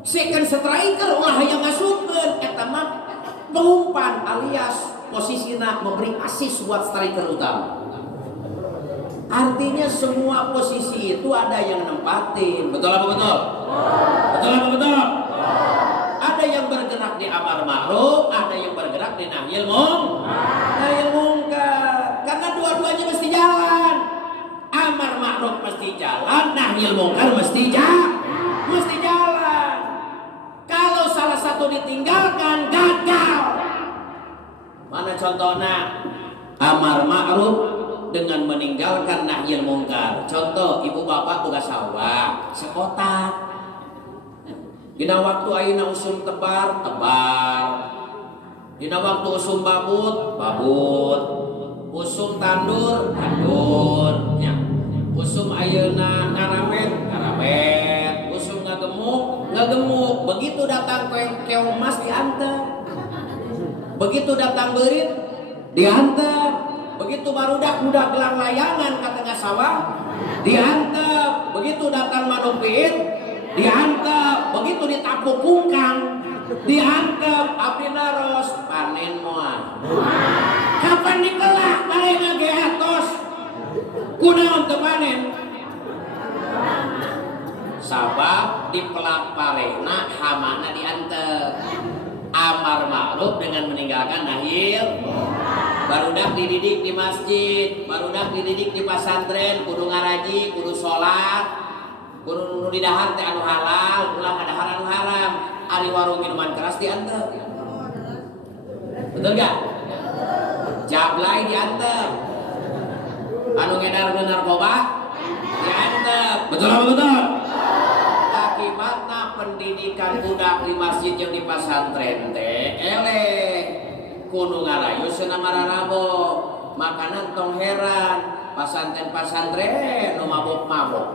Second striker ulah yang ngasupkeun eta mah pengumpan alias posisina memberi asis buat striker utama. Artinya semua posisi itu ada yang nempatin, betul apa betul? Betul apa betul? Ada yang bergerak di amar ma'ruf, ada yang bergerak di nahyil munkar. Karena dua-duanya mesti jalan. Amar ma'ruf mesti jalan, nahyil munkar mesti jalan. Kalau salah satu ditinggalkan, gagal. Mana contohnya? Amar ma'ruf dengan meninggalkan nahyil munkar. Contoh, ibu bapak boga sawah, sekotak. Dina waktu ayeuna usum tebar. Dina waktu usum babut. Usum tandur ya. Usum ayeuna ngarawet. Usum ngagemuk. Begitu datang keong emas diantar. Begitu datang berit diantar. Begitu barudak gelang layangan ke tengah sawah diantar. Begitu datang manupit diantep, begitu ditapuk kungkang diantep, abdi naros panen moal. Kapan dikelak bareng ge atos kunaon teu panen? Sabab dipelak parena hamana diantep. Amar ma'ruf dengan meninggalkan nahyil. Barudak dididik di masjid, barudak dididik di pesantren, kudu ngaraji, kudu sholat, kudu di dahar teh anu halal, ulah ngadahar anu haram. Ari warung minuman keras diantep. Betul gak? Jablay diantep. Anu ngedar narkoba diantep. Betul apa betul? Akibatna pendidikan budak di masjid yang di pesantren teh eleh. Kudu ngarayu cenah mararabo. Makanan tong heran. Pesantren nu mabok-mabok.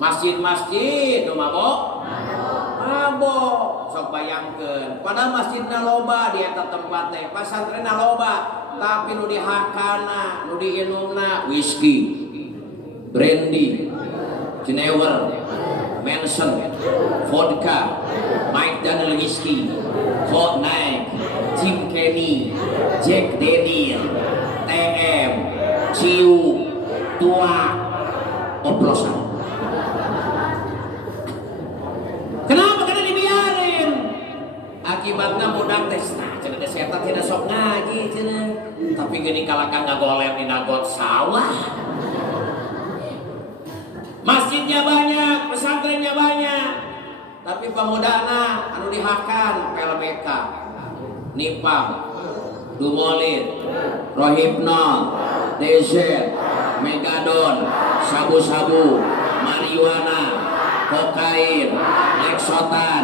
Masjid-masjid nu mabok sok bayangkeun padahal masjidna loba di eta tempat teh pasantrenna loba tapi nu dihakana nu diinumna whisky, brandy, Jenewer, Manson, vodka, Mike Daniel whisky, Hot Night, Jim Kenny, Jack Daniel, TM, Ciu, tua, oplosan. Kenapa? Karena dibiarin. Akibatnya budak tes. Nah, cenah teh setan tidak sok ngaji cenah. Tapi gini kalakang ngagoler di nagot sawah. Masjidnya banyak, pesantrennya banyak. Tapi pemudana anu dihakan PLBK, Nipam, Dumolid, Rohipnol, DZ, Megadon, sabu-sabu, marijuana, kokain, eksotan,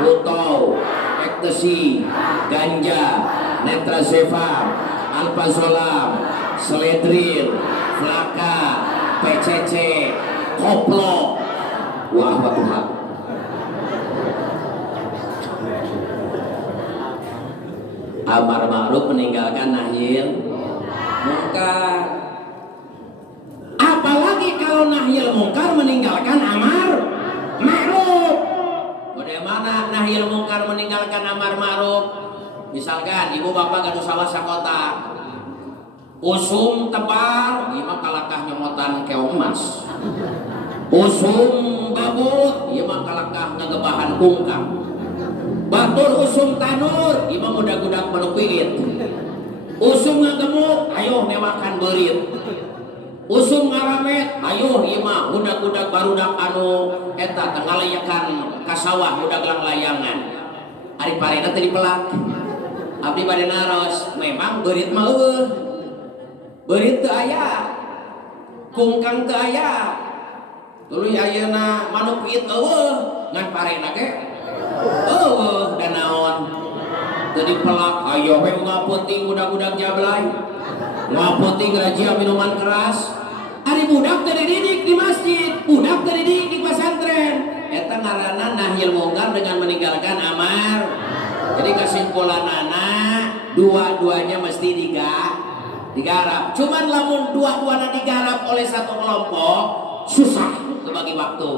putau, ektasi, ganja, netrazefam, alprazolam, seledril, flaka, PCC, koplo. Wah, Tuhan. amar ma'ruf meninggalkan nahyil munkar. Apalagi kalau nahyil munkar meninggalkan amar ma'ruf. Bagaimana nahyil munkar meninggalkan amar ma'ruf? Misalkan ibu bapak gaduh sawah sakota, usum tebal, ieu mah kalakah nyomotan keong emas. Usum babut, ieu mah kalakah ngagebahan kungkang. Batur usum tanur, ieu mah budak-budak menupiit. Usum ngagemuk, ayo newakan beurit. Usum ngaramet, ayo ieu mah budak-budak barudak anu eta teu ngalayakan ka sawah budak layangan. Ari parena teh dipelak. Abdi bade naros, memang beurit mah eueuh. Beurit teu aya. Kungkang teu aya. Tuluy ayeuna manuk piit eueuh, ngan parena ge eueuh da naon. Teu dipelak, ayo we ngapunting budak-budak jablay. Ngapunting rajia minuman keras. Ari budak teu dididik di masjid, budak teu dididik di pesantren. Eta ngaranna nahyil munkar dengan meninggalkan amar. Jadi kesimpulanana dua-duanya mesti digarap. Cuman lamun dua-duanya digarap oleh satu kelompok susah bagi waktu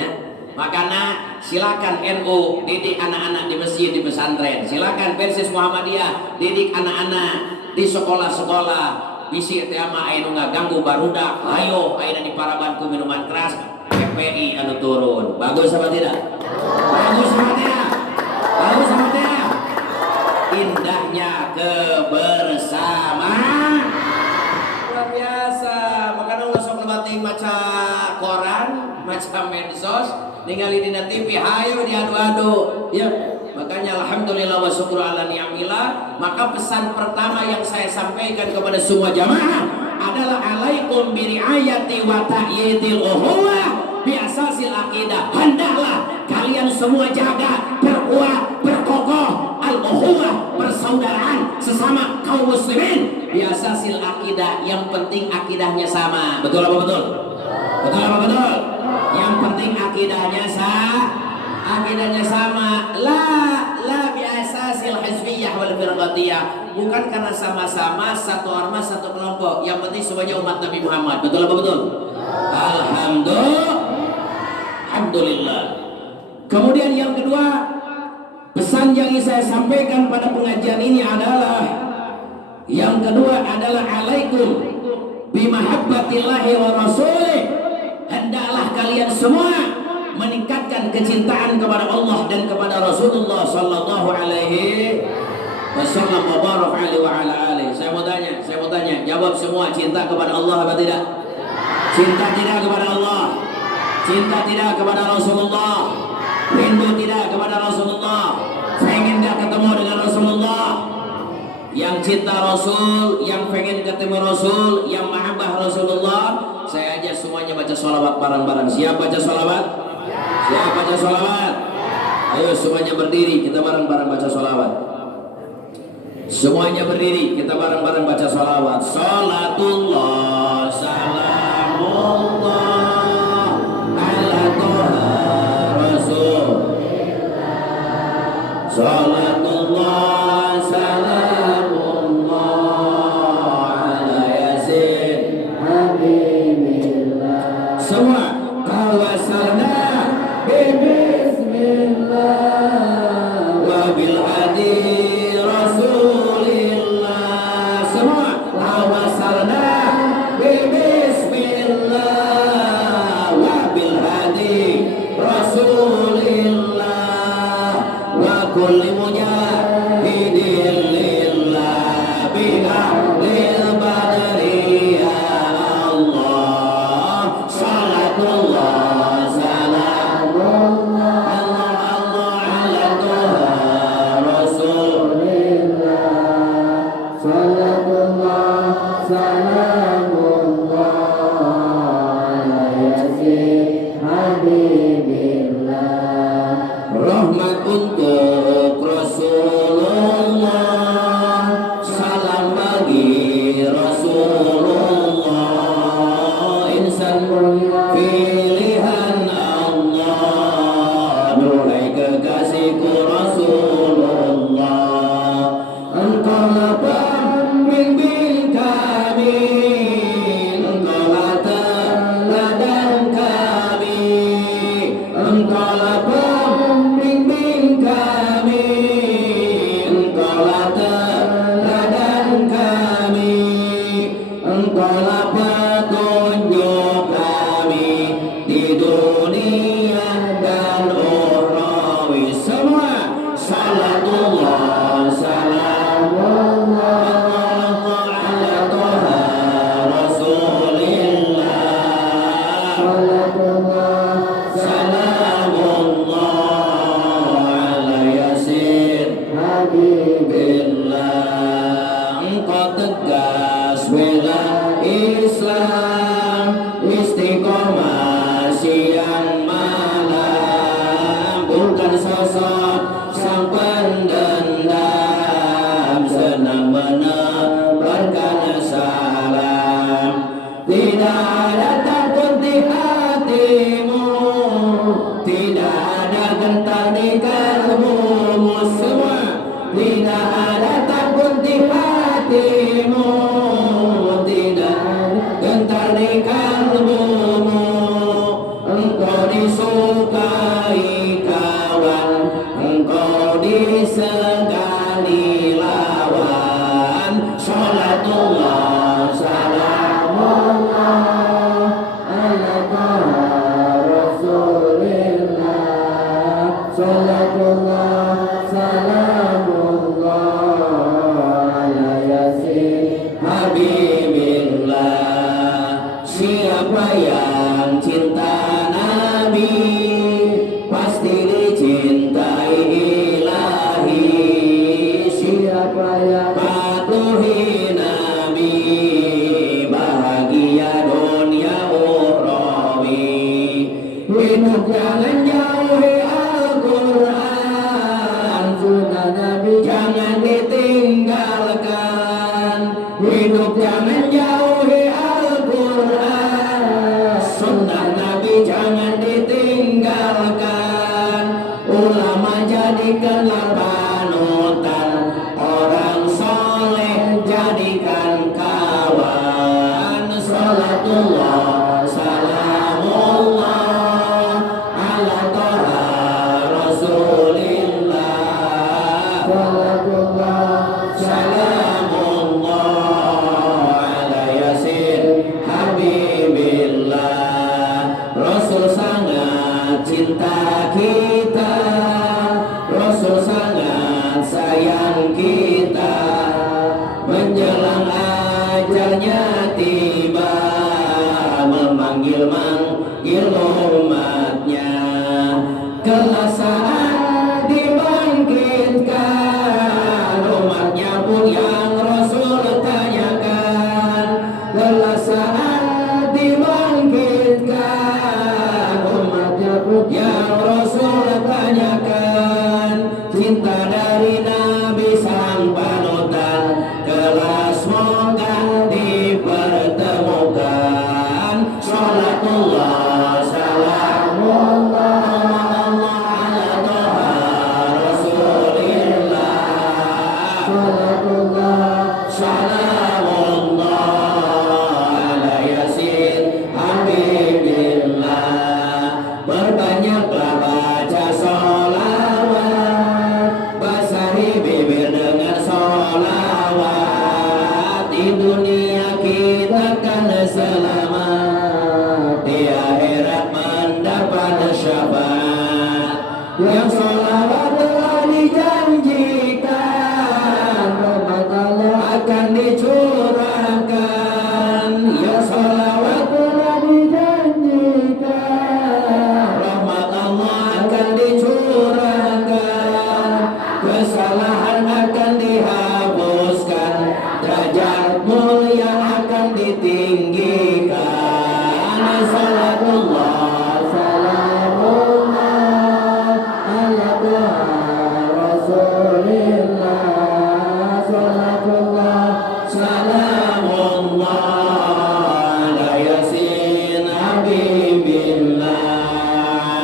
ya. Makanya silakan NU didik anak-anak di masjid di pesantren. Silakan Persis Muhammadiyah didik anak-anak di sekolah-sekolah. Bisi teh mah aya nu ngaganggu barudak. Ayo ayeuna diparabanku minuman keras. PPI anu turun. Bagus apa tidak? Bagus apa tidak? Bagus apa tidak? Indahnya kebersamaan luar biasa. Makanya Allah sok lebating maca koran, maca medsos, ningali dina TV, hayu diadu-adu ya. Makanya alhamdulillah wa syukur ala ni'amillah. Maka pesan pertama yang saya sampaikan kepada semua jamaah adalah alaikum biriayati wa ta'yidil ukhuwah bi asasil aqidah. Hendaklah kalian semua jaga, perkuat, perkokoh al-ukhuwah, persaudaraan sesama kaum muslimin bi asasil aqidah. Yang penting akidahnya sama. Betul apa betul? Betul apa betul? Yang penting akidahnya akidahnya sama. La bi asasil hizbiyah wal firqatiyah. Bukan karena sama-sama satu ormas satu kelompok. Yang penting semuanya umat Nabi Muhammad. Betul apa betul? Alhamdulillah. Kemudian yang kedua, pesan yang ingin saya sampaikan pada pengajian ini adalah yang kedua adalah alaikum bimahabbatillahi wa rasulih. Hendaklah kalian semua meningkatkan kecintaan kepada Allah dan kepada Rasulullah sallallahu alaihi wasallam wa baraka alaihi wa ala alihi. Saya mau tanya, jawab semua, cinta kepada Allah apa tidak? Cinta tidak kepada Allah? Cinta tidak kepada Rasulullah? Rindu tidak kepada Rasulullah? Pengen tidak ketemu dengan Rasulullah? Yang cinta Rasul, yang pengen ketemu Rasul, yang mahabbah Rasulullah, saya aja semuanya baca sholawat bareng-bareng. Siap baca sholawat? Siap baca sholawat? Ayo semuanya berdiri, kita bareng-bareng baca sholawat. Semuanya berdiri, kita bareng-bareng baca sholawat. Salatullah, salamullah ala toha rasul. Salatullah, salamullah ala yasin habibillah. Semua kawasalna bismillah wa bil hadi Rasulillah. Semua tawasalna bismillah wa bil hadi Rasulillah wa kulli mujahidin lillah bi'ahlil badri ya Allah. Salatullah salamullah Allah ala toha Rasulillah. Salatullah salamullah ala yasin habibillah. Rahmat untuk Rasulullah, salam bagi Rasulullah. Insan pilihan Allah, duhai kekasihku Rasulullah. Engkau Engkaulah petunjuk kami di dunia dan ukhrawi. Semua salatullah salamullah ala toha rasulillah. Salatullah salamullah ala yasin habibillah. Engkau tegas bela Islam, istiqomah siang malam, bukan sosok sang pendendam, senang menebarkan salam. Tidak ada takut di hatimu, tidak ada gentar di kalbumu. Semua tidak ada takut di hatimu, gentar di kalbumu. Engkau disukai kawan, engkau disegani lawan. Salatullah salamullah ala toha rasulillah. Salatullah salamullah ala yasin habibillah. Siapa yang cinta Nabi pasti dicintai Ilahi. Siapa yang patuhi Nabi bahagia dunia ukhrawi. Hidup jangan jauhi Al-Quran, sunnah Nabi jangan ditinggalkan. Hidup jangan jauhi sunnah Nabi jangan ditinggalkan. Ulama jadikanlah panutan, orang soleh jadikan kawan. Salatullah salamullah ala toha rasulillah. Salatullah salamullah ala yasin habibillah. Rasul sangat cinta kita, Rasul sangat sayang kita. Menjelang ajalnya tiba, memanggil umatnya. Kelak saat dibangkitkan, umatnya pun yang Rasul tanyakan. Kelak saat dibangkitkan, umatnya pun yang Rasul tanyakan. Cinta dari Nabi sang panutan, kelak semoga dipertemukan. Salatullah salamullah ala toha rasulillah. Salatullah salamullah ala yasin habibillah. Perbanyaklah baca sholawat, basahi bibir dengan sholawat. Di dunia kita kan selamat, di akhirat mendapat syafaat. Yang sholawat telah dijanjikan, rahmat Allah akan dicurahkan. Yang sholawat telah dijanjikan, rahmat Allah akan dicurahkan. Kesalahan akan dihapuskan, derajat mulia akan ditinggikan. Salatullah salamullah ala toha rasulillah. Salatullah salamullah ala yasin habibillah.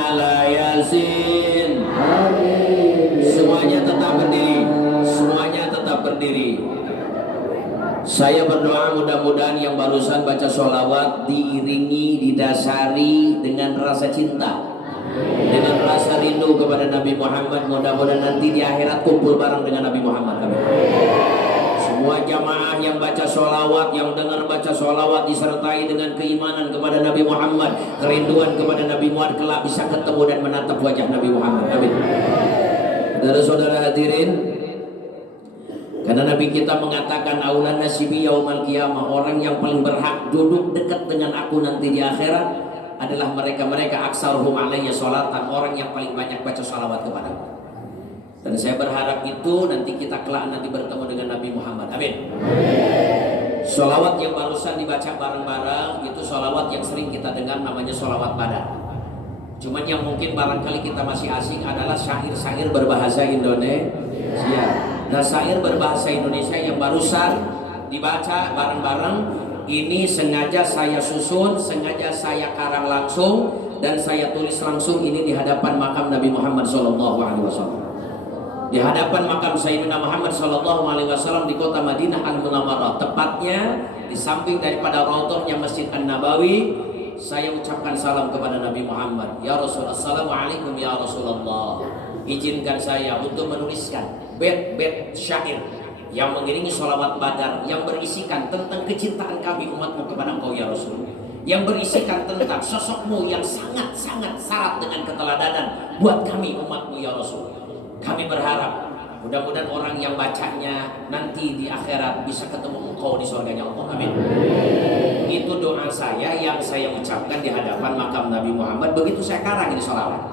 Ala yasin habibillah. Semuanya tetap berdiri, semuanya tetap berdiri. Saya berdoa mudah-mudahan yang barusan baca sholawat diiringi, didasari dengan rasa cinta, dengan rasa rindu kepada Nabi Muhammad. Mudah-mudahan nanti di akhirat kumpul bareng dengan Nabi Muhammad. Amin. Semua jamaah yang baca sholawat, yang dengar baca sholawat disertai dengan keimanan kepada Nabi Muhammad, kerinduan kepada Nabi Muhammad, kelak bisa ketemu dan menatap wajah Nabi Muhammad. Amin. Saudara-saudara hadirin, karena Nabi kita mengatakan aulan nasibi yaumal qiyamah, orang yang paling berhak duduk dekat dengan aku nanti di akhirat adalah mereka-mereka aksaruhum alayya sholatan, orang yang paling banyak baca sholawat kepadaku. Dan saya berharap itu nanti kita kelak nanti bertemu dengan Nabi Muhammad. Amin. Sholawat yang barusan dibaca bareng-bareng itu sholawat yang sering kita dengar, namanya sholawat badar. Cuman yang mungkin barangkali kita masih asing adalah syair-syair berbahasa Indonesia. Nah, syair berbahasa Indonesia yang barusan dibaca bareng-bareng ini sengaja saya susun, sengaja saya karang langsung, dan saya tulis langsung ini di hadapan makam Nabi Muhammad SAW. Di hadapan makam Sayyidina Muhammad SAW di kota Madinah Al-Munawwarah, tepatnya di samping daripada raudhahnya Masjid An-Nabawi. Saya ucapkan salam kepada Nabi Muhammad. Ya Rasulullah, assalamualaikum ya Rasulullah. Izinkan saya untuk menuliskan bait-bait syair yang mengiringi sholawat badar, yang berisikan tentang kecintaan kami umatmu kepada engkau ya Rasul, yang berisikan tentang sosokmu yang sangat-sangat syarat dengan keteladanan buat kami umatmu ya Rasul. Kami berharap mudah-mudahan orang yang bacanya nanti di akhirat bisa ketemu engkau di surganya Allah. Amin. Itu doa saya yang saya ucapkan di hadapan makam Nabi Muhammad. Begitu saya karang ini sholawat.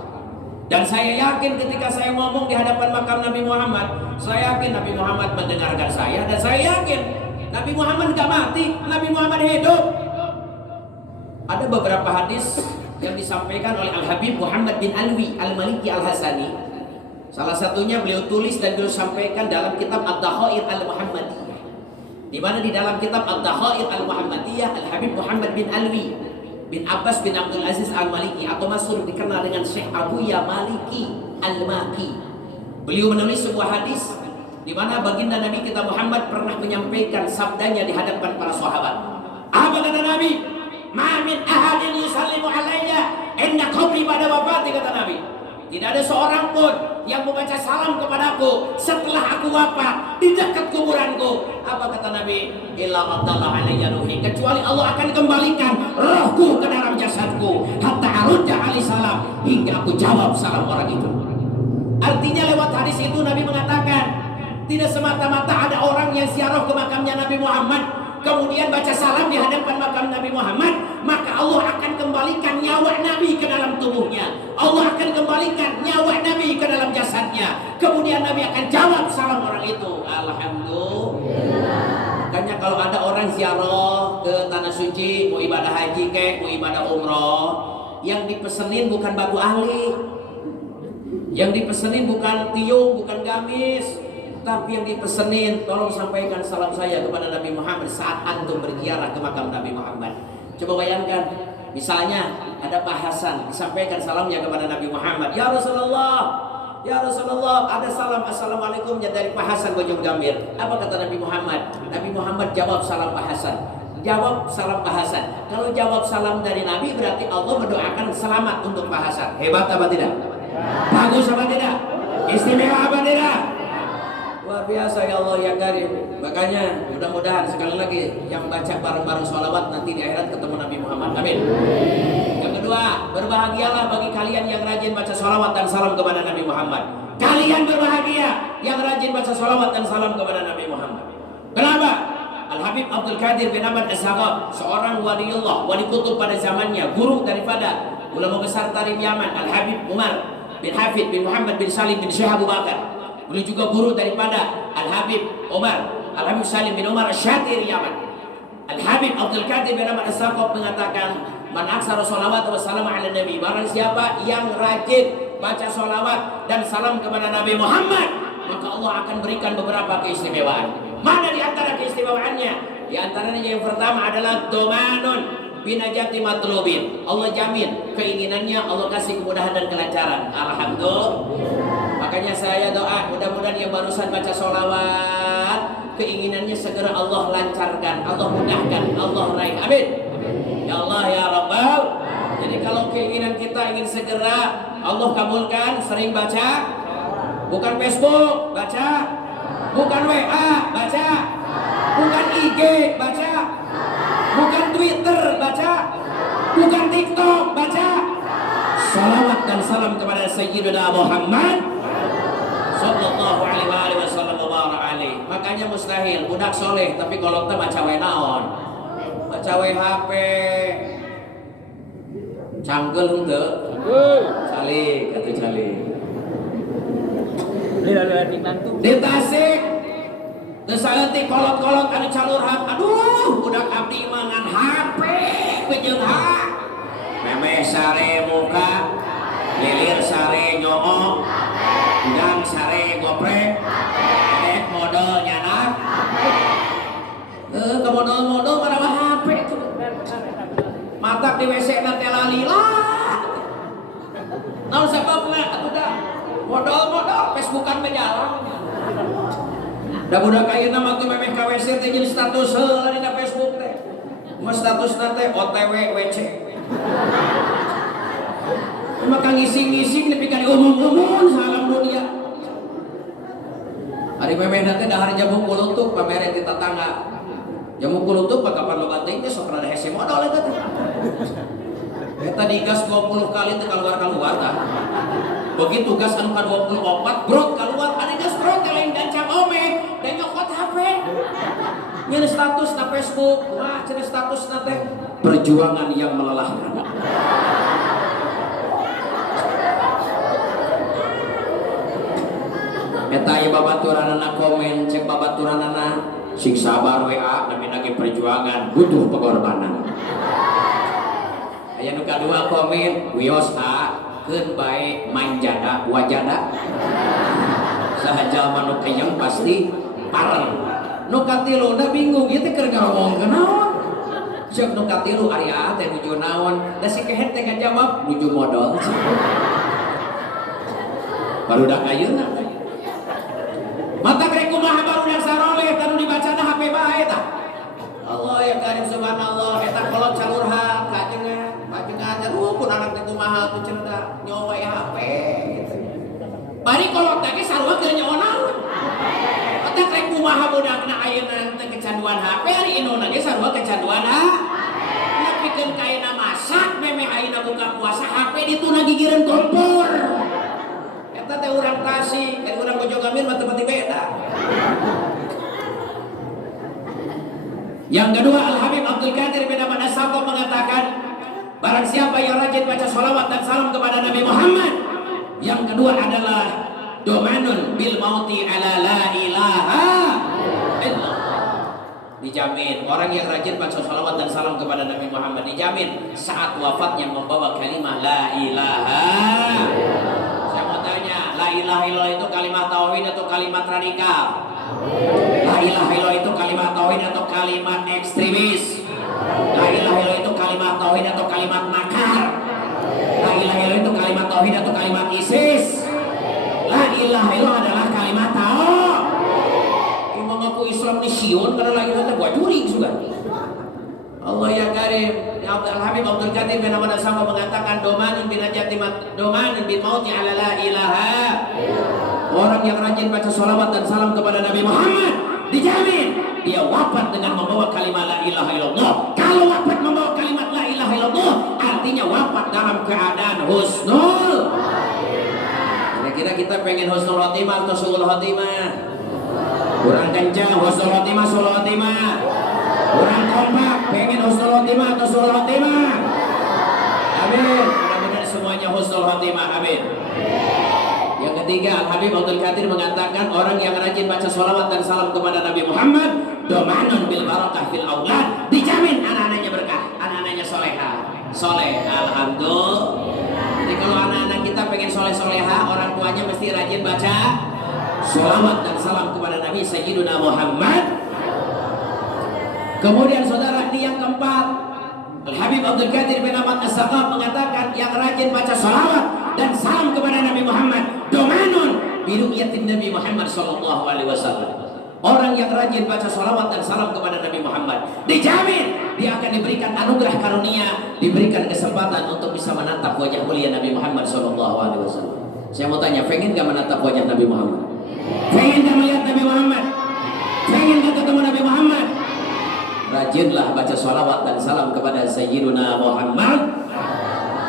Dan saya yakin ketika saya ngomong di hadapan makam Nabi Muhammad, saya yakin Nabi Muhammad mendengarkan saya, dan saya yakin Nabi Muhammad gak mati, Nabi Muhammad hidup. Ada beberapa hadis yang disampaikan oleh Al-Habib Muhammad bin Alwi Al-Maliki Al-Hasani. Salah satunya beliau tulis dan beliau sampaikan dalam kitab Ad-Dakhair Al-Muhammadiyah, di mana di dalam kitab Ad-Dakhair Al-Muhammadiyah Al-Habib Muhammad bin Alwi bin Abbas bin Abdul Aziz Al-Maliki atau masyhur dikenal dengan Syekh Abu Ya Maliki Al-Maki, beliau menulis sebuah hadis di mana baginda Nabi kita Muhammad pernah menyampaikan sabdanya di hadapan para sahabat. Apa kata Nabi? Ma min ahadin yusallimu alayya inda qabri pada wafati, kata Nabi. Tidak ada seorang pun yang membaca salam kepadaku setelah aku wafat di dekat kuburanku. Apa kata Nabi? Illa radallahu alayya ruhi, kecuali Allah akan kembalikan rohku ke dalam jasadku hatta arudda alaihi salam, hingga aku jawab salam orang itu. Artinya lewat hadis itu Nabi mengatakan tidak semata-mata ada orang yang ziarah ke makamnya Nabi Muhammad kemudian baca salam di hadapan makam Nabi Muhammad, maka Allah akan kembalikan nyawa Nabi ke dalam tubuhnya. Allah akan kembalikan nyawa Nabi ke dalam jasadnya. Kemudian Nabi akan jawab salam orang itu. Alhamdulillah. Makanya kalau ada orang ziarah ke tanah suci, mau ibadah haji mau ibadah umroh, yang dipesenin bukan batu ahli, yang dipesenin bukan tiung, bukan gamis, tapi yang dipesenin, tolong sampaikan salam saya kepada Nabi Muhammad saat antum berziarah ke makam Nabi Muhammad. Coba bayangkan, misalnya ada Pak Hasan, disampaikan salamnya kepada Nabi Muhammad. Ya Rasulullah, ya Rasulullah, ada salam assalamualaikumnya dari Pak Hasan Bojong Gambir. Apa kata Nabi Muhammad? Nabi Muhammad jawab salam Pak Hasan. Jawab salam Pak Hasan. Kalau jawab salam dari Nabi, berarti Allah mendoakan selamat untuk Pak Hasan. Hebat apa tidak? Bagus apa tidak? Istimewa apa tidak? Luar biasa ya Allah ya Karim. Makanya mudah-mudahan sekali lagi yang baca bareng-bareng sholawat nanti di akhirat ketemu Nabi Muhammad. Amin. Yang kedua, berbahagialah bagi kalian yang rajin baca sholawat dan salam kepada Nabi Muhammad. Kalian berbahagia yang rajin baca sholawat dan salam kepada Nabi Muhammad. Kenapa? Al-Habib Abdul Qadir bin Ahmad As-Saghab, seorang waliullah, wali kutub pada zamannya, guru daripada ulama besar Tarim Yaman, Al-Habib Umar bin Hafid bin Muhammad bin Salim bin Syekh Abu Bakar. Beliau juga guru daripada Al-Habib Umar, Al-Habib Salim bin Umar Asy-Syatiri Yaman. Al-Habib Abdul Qadir bin Ahmad As-Saghab mengatakan, man aksara sholawat wa salam ala nabi, barang siapa yang rajin baca sholawat dan salam kepada Nabi Muhammad, maka Allah akan berikan beberapa keistimewaan. Mana di antara keistimewaannya? Di antaranya yang pertama adalah domanun binajati matlubin. Allah jamin keinginannya, Allah kasih kemudahan dan kelancaran. Alhamdulillah. Makanya saya doa mudah-mudahan yang barusan baca sholawat keinginannya segera Allah lancarkan, Allah mudahkan, Allah raih. Amin. Ya Allah ya Rabbal. Jadi kalau keinginan kita ingin segera Allah kabulkan, sering baca, bukan Facebook baca, bukan WA baca, bukan IG baca, bukan Twitter baca, bukan TikTok baca. Salawat dan salam kepada Sayyidina Muhammad sallallahu alaihi wasallam. Makanya mustahil budak soleh tapi kalau teu baca we naon, baca we HP canggel henteu calik atuh calik di Tasik teu saeutik kolot-kolot anu calurham. Aduh budak abdi mah ngan HP bejeung hak memeh sare muka lilir sare nyook dan sare goprek modal nyanak ke modal-modal pada HP itu matak di WC nanti lalila naon sababna udah modal Facebookan menjalan da budak ayeuna mah teu memeh ka WC teh jadi status heula dina Facebook teh mah status teh OTW WC maka ngising-ngising nepi ka diumum-umum salam dunia. Hari memeh nanti dahar jamu kulutuk pamere di tetangga. Jamu kulutuk bakapan lo bantingnya sok rada hese modal eta teh. Eta digas 20 kali teh keluar tah. Begitu gas anu ka 24 brot keluar, ada gas brot lain gancang ome dan nyokot HP. Nyeun status na Facebook, wah cenah status na teh perjuangan yang melelahkan. Eta aya babaturanana komen cek babaturanana sing sabar WA tapi lagi perjuangan butuh pengorbanan. Aya nu kadua komen wios keun bae main jada wajada sahaja manu kayang pasti pareng. Nu katilu da bingung ieu teh keur ngomongkeun naon. Cek nu katilu ari teh nuju naon da si kehet teh ngajawab nuju modal. Barudak ayeuna mata krek kumaha barudak saroleh tanu dibacana HP bae tah. Allah ya karim subhanallah eta kolot calurha kajengan kun anak teh kumaha tuh cenah nyoba HP gitu. Bari kolot teh sarua keur nyawa naon. Eta krek kumaha budakna ayeuna teh kecanduan HP ari inuna ge sarua kecanduan nepikeun ka ayeuna masak memeh ayeuna buka puasa HP dituna gigireun kompor. Eta teh urang Tasik, dan urang Bojogamin mah teu beda. Yang kedua Al-Habib Abdul Qadir bin Ahmad As-Saqaf mengatakan barang siapa yang rajin baca sholawat dan salam kepada Nabi Muhammad. Yang kedua adalah domanun bil mauti ala la ilaha illallah. Dijamin orang yang rajin baca sholawat dan salam kepada Nabi Muhammad dijamin saat wafatnya membawa kalimat la ilaha. La ilaha illallah itu kalimat tauhid atau kalimat radikal? La ilaha illallah itu kalimat tauhid atau kalimat ekstremis? La ilaha illallah itu kalimat tauhid atau kalimat makar? La ilaha illallah itu kalimat tauhid atau kalimat ISIS? La ilaha illallah adalah kalimat tauhid. Yang mengaku Islam ni siun karena lagi nanti buat juring juga. Allah ya karim. Al-Habib Abdul Qadir bin Ahmad As-Saqaf mengatakan domanun bin najati domanun bin mauti ala la ilaha. Orang yang rajin baca sholawat dan salam kepada Nabi Muhammad dijamin dia wafat dengan membawa kalimat la ilaha illallah. Kalau wafat membawa kalimat la ilaha illallah artinya wafat dalam keadaan husnul. Kira-kira kita pengen husnul khotimah atau suul khotimah? Kurang kencang husnul khotimah suul khotimah. Kurang kompak pengen husnul khotimah atau suul khotimah? Amin. Mudah-mudahan semuanya husnul khotimah. Amin. Yang ketiga Al-Habib Abdul Qadir mengatakan orang yang rajin baca sholawat dan salam kepada Nabi Muhammad domanun bil barakah fil aulad, dijamin anak-anaknya berkah, anak-anaknya soleha soleh. Alhamdulillah. Jadi kalau anak-anak kita pengen soleh-soleha orang tuanya mesti rajin baca sholawat dan salam kepada Nabi Sayyidina Muhammad. Kemudian saudara ini yang keempat Al-Habib Abdul Qadir bin Ahmad As-Saqaf mengatakan yang rajin baca sholawat dan salam kepada Nabi Muhammad domanun biru'yatin Nabi Muhammad sallallahu alaihi wasallam. Orang yang rajin baca sholawat dan salam kepada Nabi Muhammad dijamin dia akan diberikan anugerah karunia, diberikan kesempatan untuk bisa menatap wajah mulia Nabi Muhammad sallallahu alaihi wasallam. Saya mau tanya, pengen gak menatap wajah Nabi Muhammad? Pengen gak melihat Nabi Muhammad? Pengen gak ketemu Nabi Muhammad? rajinlah baca salawat dan salam kepada Sayyiduna Muhammad.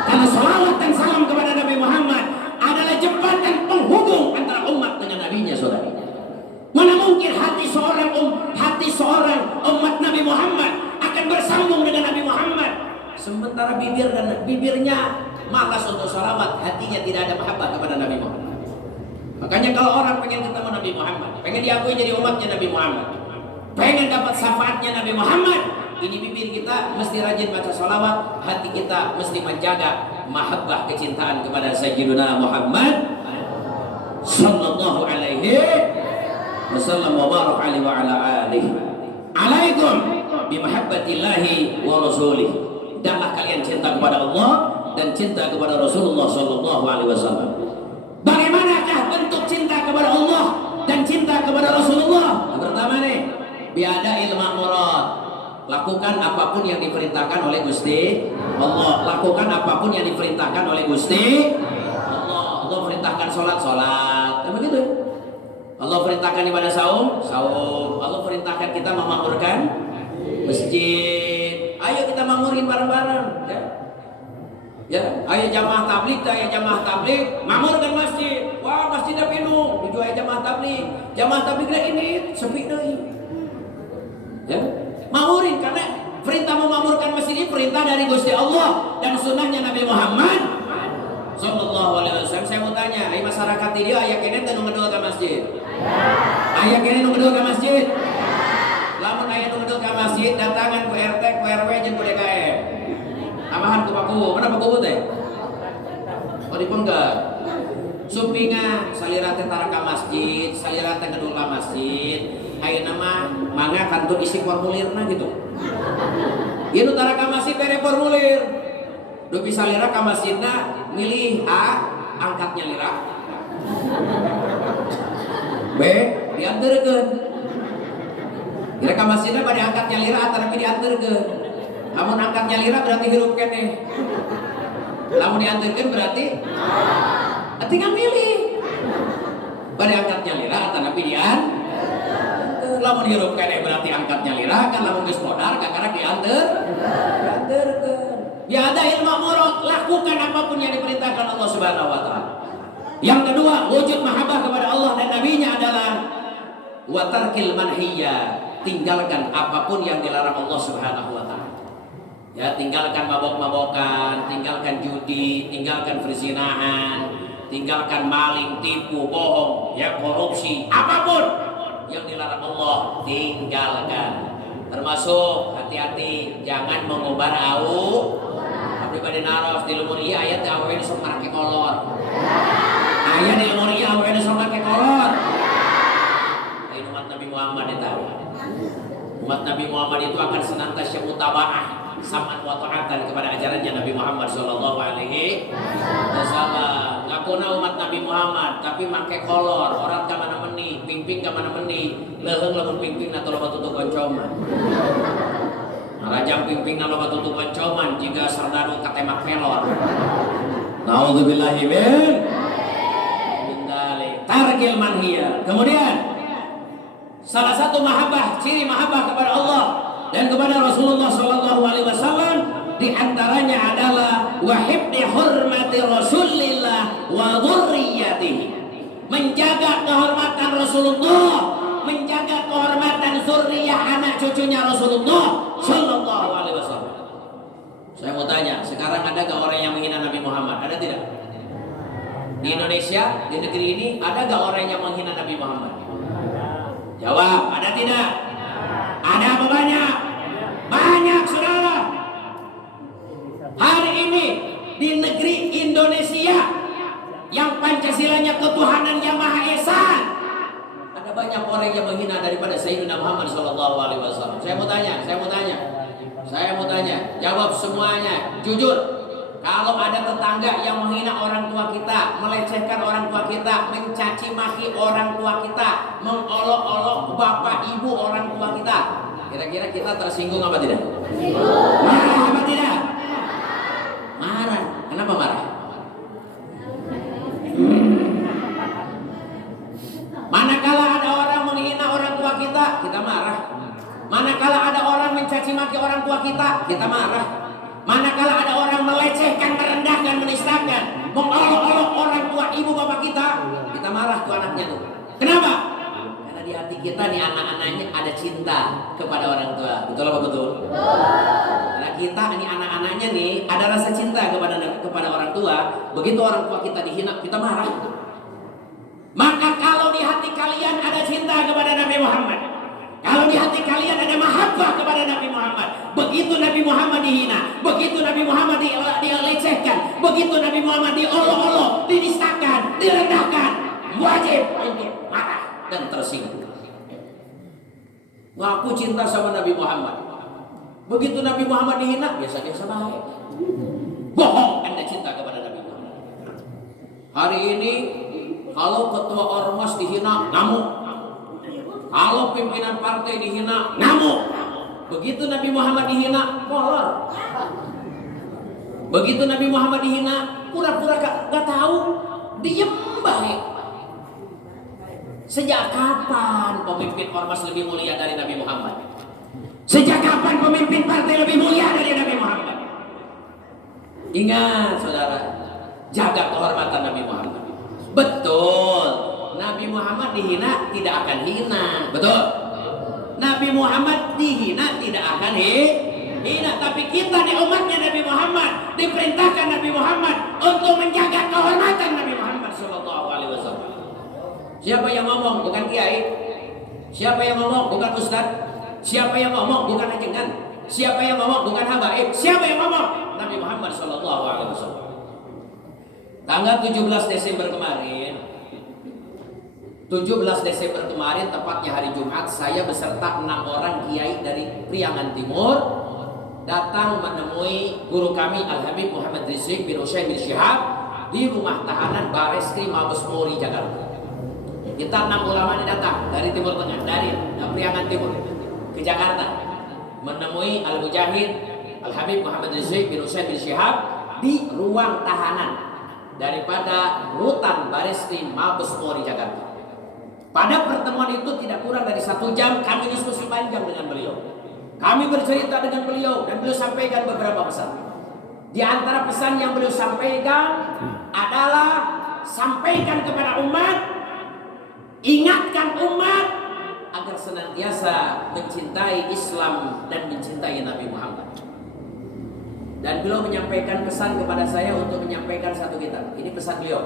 Karena salawat dan salam kepada Nabi Muhammad adalah jembatan penghubung antara umat dengan nabinya, saudara. Mana mungkin hati seorang umat Nabi Muhammad akan bersambung dengan Nabi Muhammad, sementara bibirnya malas untuk salawat, hatinya tidak ada mahabbah kepada Nabi Muhammad. Makanya kalau orang pengen ketemu Nabi Muhammad, pengen diakui jadi umatnya Nabi Muhammad, pengen dapat syafaatnya Nabi Muhammad, ini bibir kita mesti rajin baca salawat, hati kita mesti menjaga mahabbah kecintaan kepada Sayyiduna Muhammad sallallahu alaihi wasallam wa barak alaihi wa ala alihi. Alaikum bi mahabbatillahi wa rasulih. Hendaklah kalian cinta kepada Allah dan cinta kepada Rasulullah sallallahu alaihi wasallam. Bagaimanakah bentuk cinta kepada Allah dan cinta kepada Rasulullah? Yang pertama nih, biada'il ma'murat. Lakukan apapun yang diperintahkan oleh Gusti Allah. Lakukan apapun yang diperintahkan oleh Gusti Allah. Allah perintahkan sholat. Kan begitu? Allah perintahkan ibadah saum. Allah perintahkan kita memakmurkan masjid. Ayo kita makmurin bareng-bareng, ya. Ya, ayo jamaah tabligh, makmurkan masjid. Wah, masjidnya penuh. Tujuh ayo jamaah tabligh. Jamaah tabligh ini sepi deui. Ya. Makmurin, karena perintah memakmurkan masjid ini perintah dari Gusti Allah dan sunnahnya Nabi Muhammad sallallahu alaihi wasallam. Saya mau tanya, ai masyarakat di dia aya kene teh nu ngedol ka masjid? Aya kene nu ngedol ka masjid? Lamun aya nu ngedol ka masjid, datangan ku RT, ku RW jeung ku DKM. Tambahan ku Paku, mana Paku teh? Oh dipenggal. Supinga salira teh tara ka masjid, salira teh ngedol ka masjid. Ayeuna mah mangga kantun isi formulirna gitu. Ieu nu tara ka masjid bere formulir. Dupi salira ka masjidna milih A, angkat nyalira. B, dianterkeun. Kira ka masjidna bade angkat nyalira atanapi dianterkeun. Lamun angkat nyalira berarti hirup keneh. Lamun dianterkeun berarti tinggal milih. Bade angkat nyalira atanapi dianterkeun. Lamun hirup keneh berarti angkat nyalira, kan lamun geus modar kakara dianterkeun. Biada'il ma'murat, lakukan apapun yang diperintahkan Allah Subhanahu wa taala. Yang kedua, wujud mahabbah kepada Allah dan nabinya adalah wa tarkil manhiyya, tinggalkan apapun yang dilarang Allah Subhanahu wa taala. Ya, tinggalkan mabok-mabokan, tinggalkan judi, tinggalkan perzinahan, tinggalkan maling, tipu, bohong, ya korupsi, apapun yang dilarang Allah tinggalkan. Termasuk hati-hati jangan mengobar au. Abdi bade naros di lumur ieu aya teh awewe sok make kolor. Aya di lumur ieu awewe sok make kolor. Ai umat Nabi Muhammad eta. Umat Nabi Muhammad itu akan senantiasa mutabaah sam'an wa ta'atan kepada ajarannya Nabi Muhammad sallallahu alaihi wasallam. Ngakuna umat Nabi Muhammad tapi make kolor, orang ka mana meuni, pingping ka mana meuni, leuheung lamun pingpingna teu loba tutup koncoman. Rajang pingpingna loba tutup koncoman jika sardadu katemak pelor. Nauzubillahi min dzalik. Tarkil manhiya. Kemudian salah satu mahabbah, ciri mahabbah kepada Allah dan kepada Rasulullah sallallahu alaihi wasallam di antaranya adalah wa hibdi hurmati Rasulillah wa dzurriyyatihi. Menjaga kehormatan Rasulullah, menjaga kehormatan zurriyah anak cucunya Rasulullah sallallahu alaihi wasallam. Saya mau tanya, sekarang ada gak orang yang menghina Nabi Muhammad? Ada tidak? Di Indonesia, di negeri ini ada gak orang yang menghina Nabi Muhammad? Jawab, ada tidak? Ada apa banyak? Banyak, saudara. Hari ini di negeri Indonesia yang Pancasilanya ketuhanan yang Maha Esa, ada banyak orang yang menghina daripada Sayyidina Muhammad sallallahu alaihi wasallam. Saya mau tanya, jawab semuanya, jujur. Kalau ada tetangga yang menghina orang tua kita, melecehkan orang tua kita, mencaci maki orang tua kita, mengolok-olok bapak ibu orang tua kita, kira-kira kita tersinggung apa tidak? Marah apa tidak? Marah. Kenapa marah? Manakala ada orang menghina orang tua kita, kita marah. Manakala ada orang mencaci kita marah. Manakala ada orang melecehkan, merendahkan, menistakan, mengolok-olok orang tua ibu bapak kita marah tuh anaknya tuh. Kenapa? Karena di hati kita nih anak-anaknya ada cinta kepada orang tua. Betul apa betul? Karena kita nih anak-anaknya nih ada rasa cinta kepada orang tua. Begitu orang tua kita dihina, kita marah. Maka kalau di hati kalian ada cinta kepada Nabi Muhammad, kalau di hati kalian ada mahabbah kepada Nabi Muhammad, begitu Nabi Muhammad dihina, begitu Nabi Muhammad dilecehkan, begitu Nabi Muhammad diolok-olok, dinistakan, direndahkan, wajib untuk marah dan tersinggung. Ngaku cinta sama Nabi Muhammad, begitu Nabi Muhammad dihina, biasa-biasa baik. Bohong Anda cinta kepada Nabi Muhammad. Hari ini kalau ketua ormas dihina, ngamuk. Kalau pimpinan partai dihina, ngamuk. Begitu Nabi Muhammad dihina, molor. Begitu Nabi Muhammad dihina, pura-pura gak tahu, diem baik. Sejak kapan pemimpin ormas lebih mulia dari Nabi Muhammad? Sejak kapan pemimpin partai lebih mulia dari Nabi Muhammad? Ingat saudara, jaga kehormatan Nabi Muhammad. Betul, Nabi Muhammad dihina tidak akan hina. Betul, Nabi Muhammad dihina tidak akan hina. Tapi kita di umatnya Nabi Muhammad diperintahkan Nabi Muhammad untuk menjaga kehormatan Nabi Muhammad SAW. Siapa yang ngomong bukan kiai, siapa yang ngomong bukan ustaz, siapa yang ngomong bukan ajengan, siapa yang ngomong bukan habaib, siapa yang ngomong? Nabi Muhammad SAW. Tanggal 17 Desember kemarin, 17 Desember kemarin, tepatnya hari Jumat, saya beserta 6 orang kiai dari Priangan Timur datang menemui guru kami Al-Habib Muhammad Rizieq bin Husain bin Syihab di rumah tahanan Bareskrim Mabes Polri Jakarta. Kita 6 ulama ini datang dari Timur Tengah, dari Priangan Timur ke Jakarta menemui Al-Mujahid Al-Habib Muhammad Rizieq bin Husain bin Syihab di ruang tahanan daripada rutan Bareskrim Mabes Polri Jakarta. Pada pertemuan itu tidak kurang dari 1 jam kami diskusi panjang dengan beliau. Kami bercerita dengan beliau dan beliau sampaikan beberapa pesan. Di antara pesan yang beliau sampaikan adalah sampaikan kepada umat, ingatkan umat agar senantiasa mencintai Islam dan mencintai Nabi Muhammad. Dan beliau menyampaikan pesan kepada saya untuk menyampaikan satu kitab. Ini pesan beliau.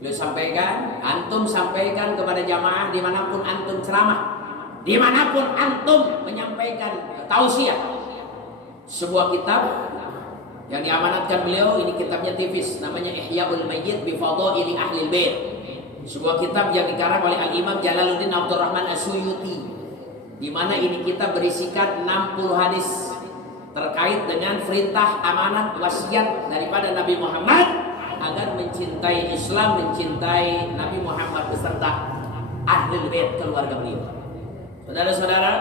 Beliau sampaikan, antum sampaikan kepada jamaah dimanapun antum ceramah, dimanapun antum menyampaikan tausiah. Sebuah kitab yang diamanatkan beliau, ini kitabnya tipis, namanya Ihya'ul Mayyit bi Fadaili Ahlil Bait. Sebuah kitab yang dikarang oleh Al-Imam Jalaluddin Abdurrahman As-Suyuti, di mana ini kitab berisikan 60 hadis terkait dengan perintah, amanat, wasiat daripada Nabi Muhammad agar mencintai Islam, mencintai Nabi Muhammad beserta Ahlul Bait, keluarga beliau. Saudara-saudara,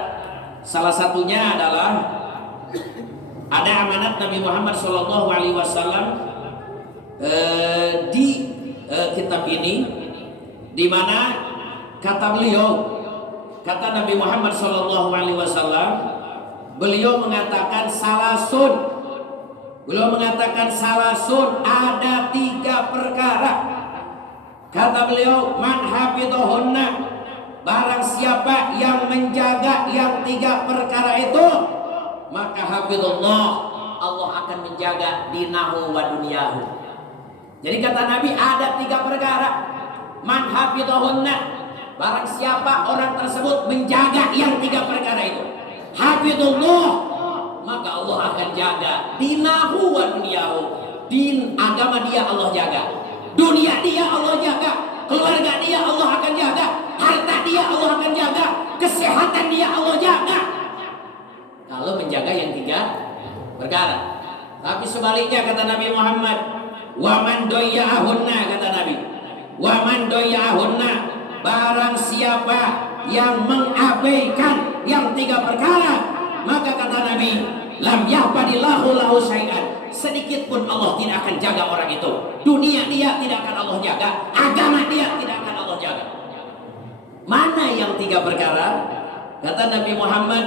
salah satunya adalah ada amanat Nabi Muhammad SAW di kitab ini, di mana kata beliau, kata Nabi Muhammad SAW, beliau mengatakan salasun. Beliau mengatakan salasun, ada 3 perkara. Kata beliau, man hafidhahunna, barang siapa yang menjaga yang 3 perkara itu, maka hafidhullah, Allah akan menjaga dinahu wa dunyahu. Jadi kata Nabi ada 3 perkara. Man hafidhahunna, barang siapa orang tersebut menjaga yang 3 perkara itu, hafidhullah, maka Allah akan jaga dinahu wa dunyahu. Din agama dia Allah jaga, dunia dia Allah jaga, keluarga dia Allah akan jaga, harta dia Allah akan jaga, kesehatan dia Allah jaga. Kalau menjaga yang 3 perkara. Tapi sebaliknya kata Nabi Muhammad, wa man doyya'ahunna, kata Nabi, wa man doyya'ahunna, barang siapa yang mengabaikan yang 3 perkara, maka kata Nabi, lam yahfadillahu lahu syai'an, sedikit pun Allah tidak akan jaga orang itu. Dunia dia tidak akan Allah jaga, agama dia tidak akan Allah jaga. Mana yang 3 perkara? Kata Nabi Muhammad,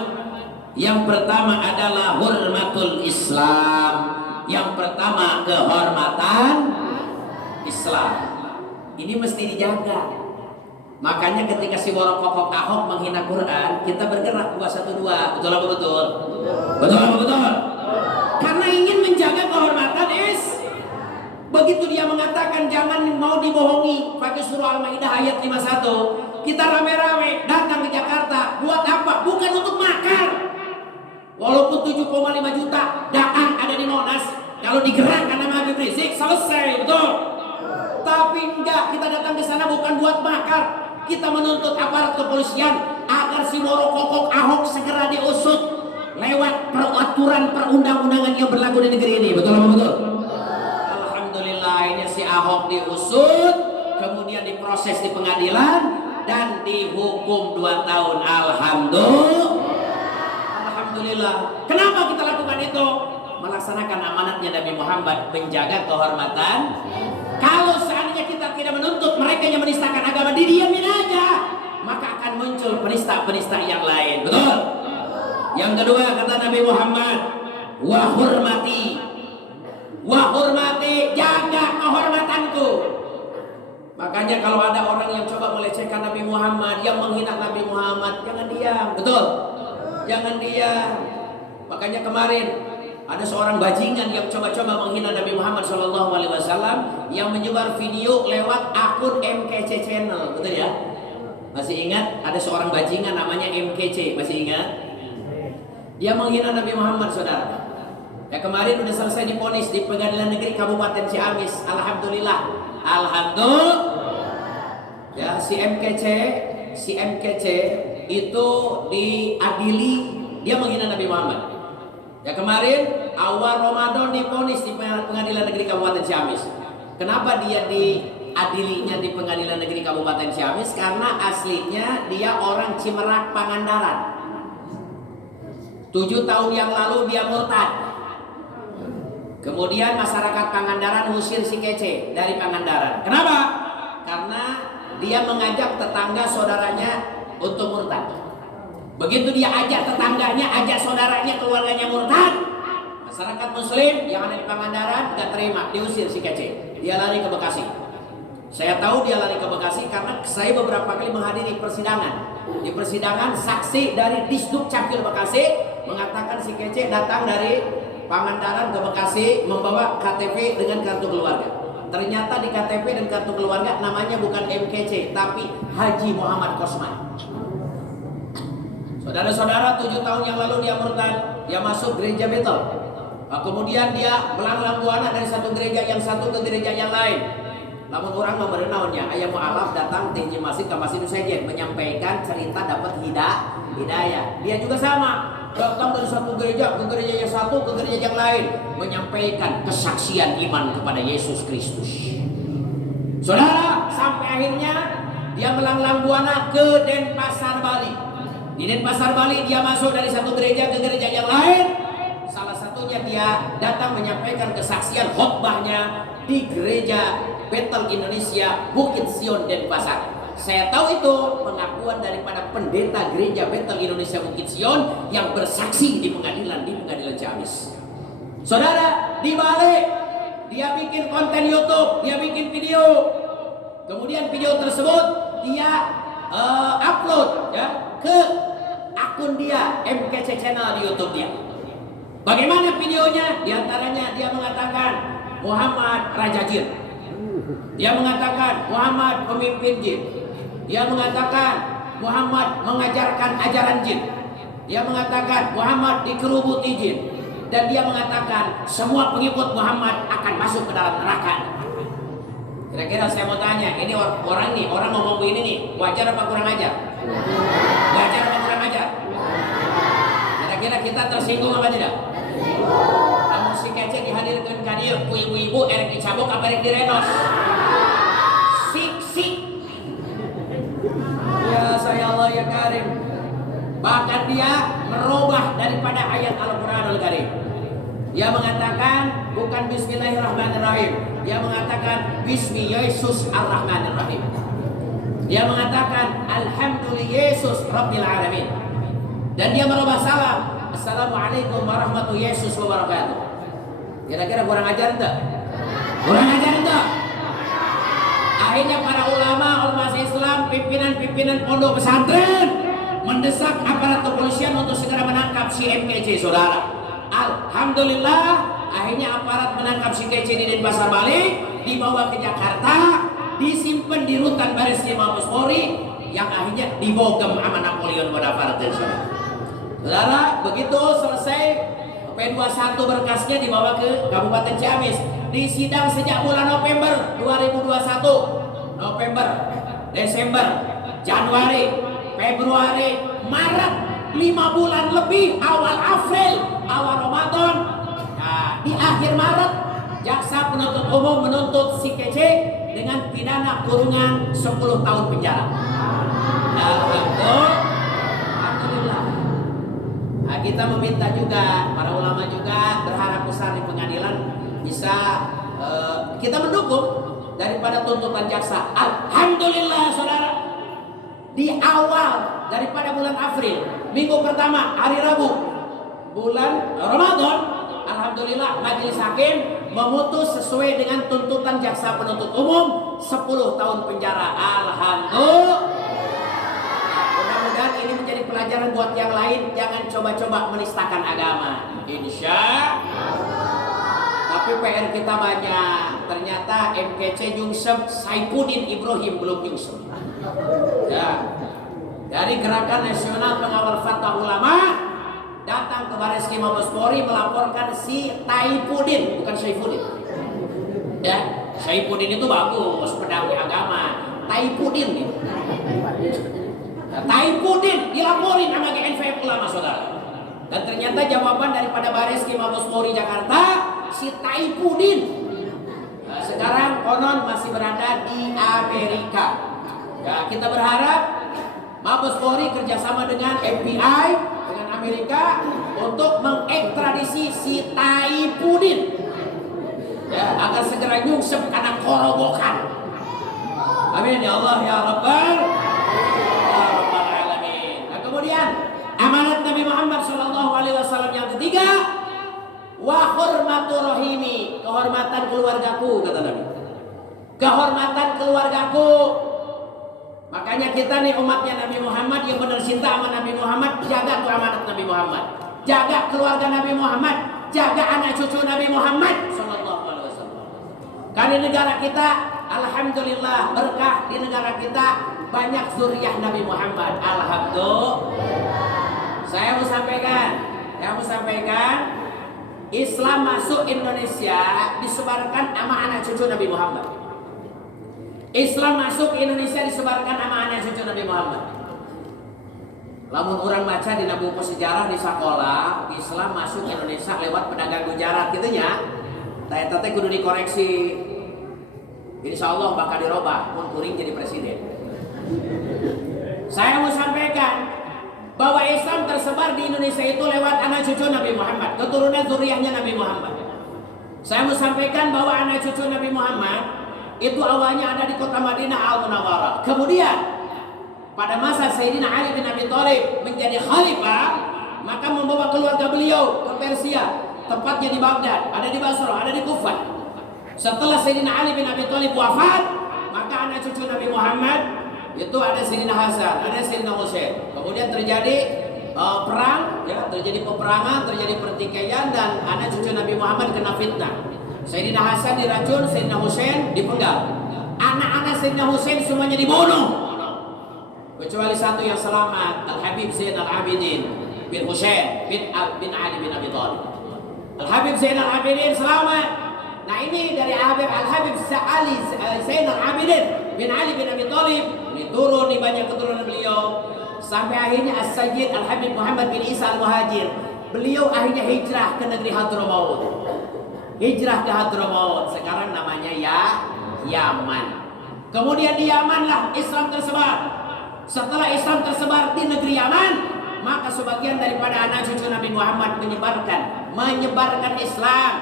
Yang pertama adalah hurmatul Islam. Yang pertama kehormatan Islam. Ini mesti dijaga. Makanya ketika si Borokokok Ahok menghina Quran, kita bergerak 212. Betul apa betul? Betul apa betul? Karena ingin menjaga kehormatan begitu dia mengatakan jangan mau dibohongi pakai surah Al-Maidah ayat 51, kita rame-rame datang ke Jakarta buat apa? Bukan untuk makan. Walaupun 7,5 juta datang ada di Monas, kalau digerakkan nama Habib Rizik selesai, betul. Tapi enggak, kita datang ke sana bukan buat makar. Kita menuntut aparat kepolisian agar si Borokokok Ahok segera diusut lewat peraturan perundang-undangan yang berlaku di negeri ini. Betul apa betul? Alhamdulillah, ini si Ahok diusut, kemudian diproses di pengadilan dan dihukum 2 tahun. Alhamdulillah. Kenapa kita lakukan itu? Melaksanakan amanatnya Nabi Muhammad, menjaga kehormatan. Kalau seandainya kita tidak menuntut mereka yang menistakan agama, didiamin aja, maka akan muncul penista-penista yang lain. Betul? Yang kedua kata Nabi Muhammad, wahurmati, jaga kehormatanku. Makanya kalau ada orang yang coba melecehkan Nabi Muhammad, yang menghina Nabi Muhammad, jangan diam. Betul? Jangan diam. Makanya kemarin ada seorang bajingan yang coba-coba menghina Nabi Muhammad SAW yang menyebar video lewat akun MKC Channel, betul ya? Masih ingat? Ada seorang bajingan namanya MKC, masih ingat? Dia menghina Nabi Muhammad, saudara. Ya kemarin udah selesai divonis di Pengadilan Negeri Kabupaten Ciamis. Alhamdulillah. Ya si MKC itu diadili, dia menghina Nabi Muhammad. Ya kemarin awal Ramadan divonis di Pengadilan Negeri Kabupaten Ciamis. Kenapa dia diadilinya di Pengadilan Negeri Kabupaten Ciamis? Karena aslinya dia orang Cimerak Pangandaran. 7 tahun yang lalu dia murtad. Kemudian masyarakat Pangandaran ngusir si Kece dari Pangandaran. Kenapa? Karena dia mengajak tetangga saudaranya untuk murtad. Begitu dia ajak tetangganya, ajak saudaranya, keluarganya murtad, masyarakat muslim yang ada di Pangandaran gak terima, diusir si Kece. Dia lari ke Bekasi. Saya tahu dia lari ke Bekasi karena saya beberapa kali menghadiri persidangan. Di persidangan saksi dari Disduk Capil Bekasi mengatakan si Kece datang dari Pangandaran ke Bekasi membawa KTP dengan kartu keluarga. Ternyata di KTP dan kartu keluarga namanya bukan MKC tapi Haji Muhammad Kosman. Saudara-saudara, 7 tahun yang lalu dia murtad, dia masuk gereja Betel. Kemudian dia melanglang buana dari satu gereja yang satu ke gereja yang lain. Namun orang memberenaunya, ayah mu'alaf datang tinggi masjid ke masjid Nusajen menyampaikan cerita dapat hidayah. Dia juga sama, datang dari satu gereja ke gereja yang satu ke gereja yang lain menyampaikan kesaksian iman kepada Yesus Kristus. Saudara, sampai akhirnya dia melanglang buana ke Denpasar, Bali. Di Denpasar, Bali dia masuk dari satu gereja ke gereja yang lain. Salah satunya dia datang menyampaikan kesaksian khotbahnya di gereja Betel Indonesia Bukit Sion Denpasar. Saya tahu itu pengakuan daripada pendeta gereja Betel Indonesia Bukit Sion yang bersaksi di pengadilan Ciamis. Saudara, di Bali dia bikin konten YouTube, dia bikin video. Kemudian video tersebut dia upload ya ke akun dia MKC Channel di YouTube dia. Bagaimana videonya? Di antaranya dia mengatakan Muhammad Raja Jin. Dia mengatakan Muhammad pemimpin jin. Dia mengatakan Muhammad mengajarkan ajaran jin. Dia mengatakan Muhammad dikerubuti jin. Dan dia mengatakan semua pengikut Muhammad akan masuk ke dalam neraka. Kira-kira saya mau tanya, ini orang ngomong begini nih, wajar apa kurang ajar? Wajar apa kurang ajar? Kira-kira kita tersinggung apa tidak? Namun si Kece dihadirkan kadir, ibu-ibu erek dicabok apa erek direnos? Sik. Ya saya Allah ya Karim. Bahkan dia merubah daripada ayat Al-Quranul Karim. Dia mengatakan bukan Bismillahirrahmanirrahim. Dia mengatakan Bismi Yesus Ar-Rahmanirrahim. Dia mengatakan Alhamdulillah Yesus Rabbil Alamin. Dan dia merubah salam Assalamualaikum warahmatullahi wabarakatuh. Kira-kira kurang ajar enggak? Kurang ajar enggak? Akhirnya para ulama, ormas Islam, pimpinan pondok pesantren mendesak aparat kepolisian untuk segera menangkap si MKC, saudara. Alhamdulillah, akhirnya aparat menangkap si KC di Denpasar, Bali, dibawa ke Jakarta, disimpan di rutan Baris Krim Mabes Polri, yang akhirnya dibogem sama Napoleon Bonaparte. Saudara, begitu selesai P21 berkasnya dibawa ke Kabupaten Ciamis, disidang sejak bulan November 2021. November, Desember, Januari, Februari, Maret, 5 bulan lebih, awal April, awal Ramadan. Nah, di akhir Maret, jaksa penuntut umum menuntut si Kece dengan pidana kurungan 10 tahun penjara. Alhamdulillah. Nah, kita meminta juga, para ulama juga berharap besar di pengadilan bisa kita mendukung daripada tuntutan jaksa. Alhamdulillah, saudara, di awal daripada bulan April, minggu pertama, hari Rabu, bulan Ramadan, alhamdulillah majelis hakim memutus sesuai dengan tuntutan jaksa penuntut umum 10 tahun penjara. Alhamdulillah. Mudah-mudahan ini menjadi pelajaran buat yang lain, jangan coba-coba menistakan agama. Insya Allah. Tapi PR kita banyak. Ternyata MKC nyungsep, Saifuddin Ibrahim belum nyungsep. Ya. Dari Gerakan Nasional Pengawal Fatwa Ulama datang ke Baris Krim Mabes Polri melaporkan si Saifuddin, bukan Saifuddin. Ya, Saifuddin itu bagus, pedagog agama. Saifuddin nih. Saifuddin dilaporin sama GNPF Ulama, saudara. Dan ternyata jawaban daripada Baris Krim Mabes Polri Jakarta, si Saifuddin sekarang konon masih berada di Amerika. Ya, kita berharap Mabes Polri kerjasama dengan FBI, dengan Amerika untuk mengekstradisi si Saifuddin, ya, agar segera nyungsep karena korobokan. Amin ya Allah ya Rabbal Alamin. Nah, kemudian amanat Nabi Muhammad SAW yang ketiga, wa hurmatu rahimi, kehormatan keluargaku, kata Nabi. Kehormatan keluargaku. Makanya kita nih umatnya Nabi Muhammad yang benar cinta sama Nabi Muhammad, jaga tuh amanat Nabi Muhammad, jaga keluarga Nabi Muhammad, jaga anak cucu Nabi Muhammad sallallahu alaihi wasallam. Kan di negara kita, alhamdulillah berkah, di negara kita banyak zuriyah Nabi Muhammad. Alhamdulillah. Saya mau sampaikan, Islam masuk Indonesia disebarkan sama anak cucu Nabi Muhammad. Islam masuk Indonesia disebarkan sama anak cucu Nabi Muhammad. Lamun orang baca di buku sejarah di sekolah, Islam masuk Indonesia lewat pedagang Gujarat gitu nya. Tete kudu dikoreksi. Insya Allah bakal dirubah pun kuring jadi presiden. Saya mau sampaikan bahwa Islam tersebar di Indonesia itu lewat anak cucu Nabi Muhammad, keturunan zuriyahnya Nabi Muhammad. Saya mau sampaikan bahwa anak cucu Nabi Muhammad itu awalnya ada di kota Madinah Al-Munawwarah. Kemudian pada masa Sayyidina Ali bin Abi Thalib menjadi khalifah, maka membawa keluarga beliau ke Persia, tepatnya di Baghdad, ada di Basrah, ada di Kufah. Setelah Sayyidina Ali bin Abi Thalib wafat, maka anak cucu Nabi Muhammad itu ada Sayyidina Hasan, ada Sayyidina Husain. Kemudian terjadi perang, ya, terjadi peperangan, terjadi pertikaian, dan anak cucu Nabi Muhammad kena fitnah. Sayyidina Hasan diracun, Sayyidina Husain dipenggal. Anak-anak Sayyidina Husain semuanya dibunuh, kecuali satu yang selamat, Al-Habib Zainal Abidin bin Husain bin Ali bin Abi Thalib. Al-Habib Zainal Abidin selamat. Nah, ini dari Al-Habib Zainal Abidin bin Ali bin Abi Thalib, ini turun di banyak keturunan beliau sampai akhirnya As-Sayyid Al-Habib Muhammad bin Isa Al-Muhajir. Beliau akhirnya hijrah ke negeri Hadramaut. Hijrah ke Hadramaut, sekarang namanya Yaman. Kemudian di Yaman lah Islam tersebar. Setelah Islam tersebar di negeri Yaman, maka sebagian daripada anak cucu Nabi Muhammad menyebarkan Islam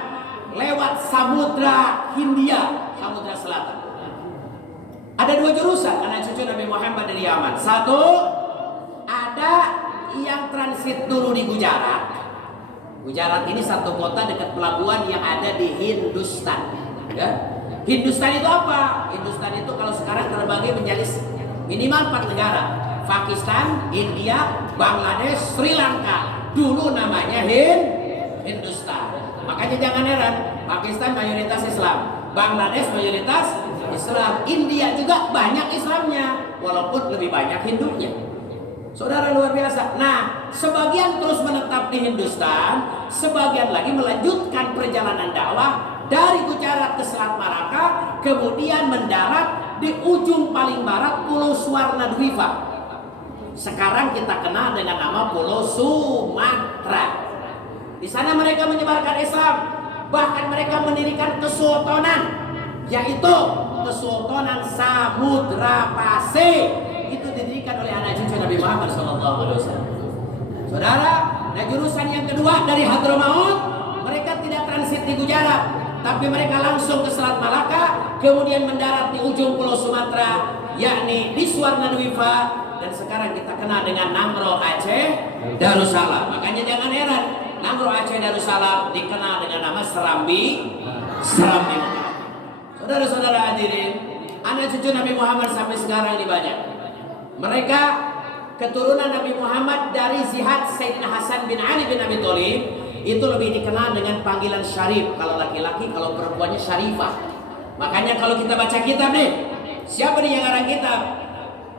lewat Samudra Hindia, Samudra Selatan. Ada dua jurusan anak cucu Nabi Muhammad dari Yaman. Satu, ada yang transit dulu di Gujarat, Gujarat ini satu kota dekat pelabuhan yang ada di Hindustan. Ya. Hindustan itu apa? Hindustan itu kalau sekarang terbagi menjadi minimal 4 negara. Pakistan, India, Bangladesh, Sri Lanka. Dulu namanya Hindustan. Makanya jangan heran, Pakistan mayoritas Islam, Bangladesh mayoritas Islam, India juga banyak Islamnya, walaupun lebih banyak Hindunya. Saudara, luar biasa. Nah, sebagian terus menetap di Hindustan, sebagian lagi melanjutkan perjalanan dakwah dari Gujarat ke Selat Malaka, kemudian mendarat di ujung paling barat Pulau Swarnadwipa. Sekarang kita kenal dengan nama Pulau Sumatera. Di sana mereka menyebarkan Islam, bahkan mereka mendirikan kesultanan, yaitu Kesultanan Samudra Pasir. Itu didirikan oleh anak cucu Nabi Muhammad SAW. Saudara, nah jurusan yang kedua dari Hadramaut, mereka tidak transit di Gujarat, tapi mereka langsung ke Selat Malaka, kemudian mendarat di ujung Pulau Sumatera, yakni di Swarnadwipa, dan sekarang kita kenal dengan Nangro Aceh Darussalam. Makanya jangan heran, Nangro Aceh Darussalam dikenal dengan nama Serambi. Saudara-saudara hadirin, anak cucu Nabi Muhammad sampai sekarang ini banyak. Mereka keturunan Nabi Muhammad dari Zihad Sayyidina Hasan bin Ali bin Abi Thalib, itu lebih dikenal dengan panggilan Syarif. Kalau laki-laki, kalau perempuannya Syarifah. Makanya kalau kita baca kitab nih, siapa nih yang ngarang kitab?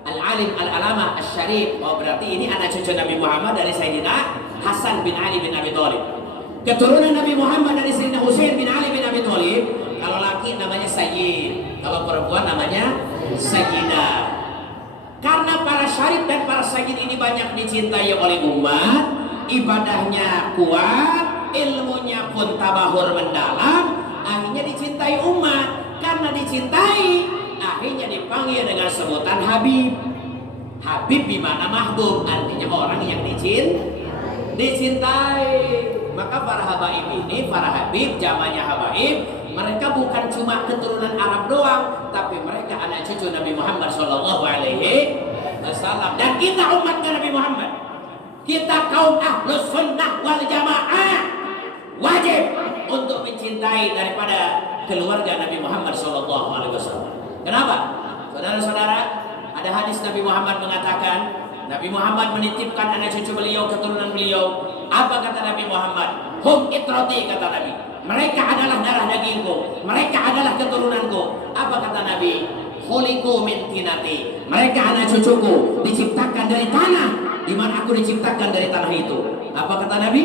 Al-Alim Al-Alama Al-Syarif. Oh, berarti ini anak cucu Nabi Muhammad dari Sayyidina Hasan bin Ali bin Abi Thalib. Keturunan Nabi Muhammad dari Sayyidina Husain bin Ali bin Abi Thalib. Kalau laki namanya Sayyid, kalau perempuan namanya Sayyidah. Karena para syarif dan para sayyid ini banyak dicintai oleh umat, ibadahnya kuat, ilmunya pun tabahur mendalam, akhirnya dicintai umat. Karena dicintai, akhirnya dipanggil dengan sebutan Habib. Habib bimana mahbub, artinya orang yang dicintai. Maka para habaib ini, para habib, jamannya habaib, mereka bukan cuma keturunan Arab doang, tapi mereka anak cucu Nabi Muhammad SAW. Dan kita umatnya Nabi Muhammad, kita kaum Ahlus Sunnah wal Jamaah, wajib untuk mencintai daripada keluarga Nabi Muhammad SAW. Kenapa? Saudara-saudara, ada hadis Nabi Muhammad mengatakan, Nabi Muhammad menitipkan anak cucu beliau, keturunan beliau. Apa kata Nabi Muhammad? Hum itrati, kata Nabi. Mereka adalah darah dagingku, mereka adalah keturunanku. Apa kata Nabi? Khuliqu min tinati. Mereka anak cucuku, diciptakan dari tanah, di mana aku diciptakan dari tanah itu. Apa kata Nabi?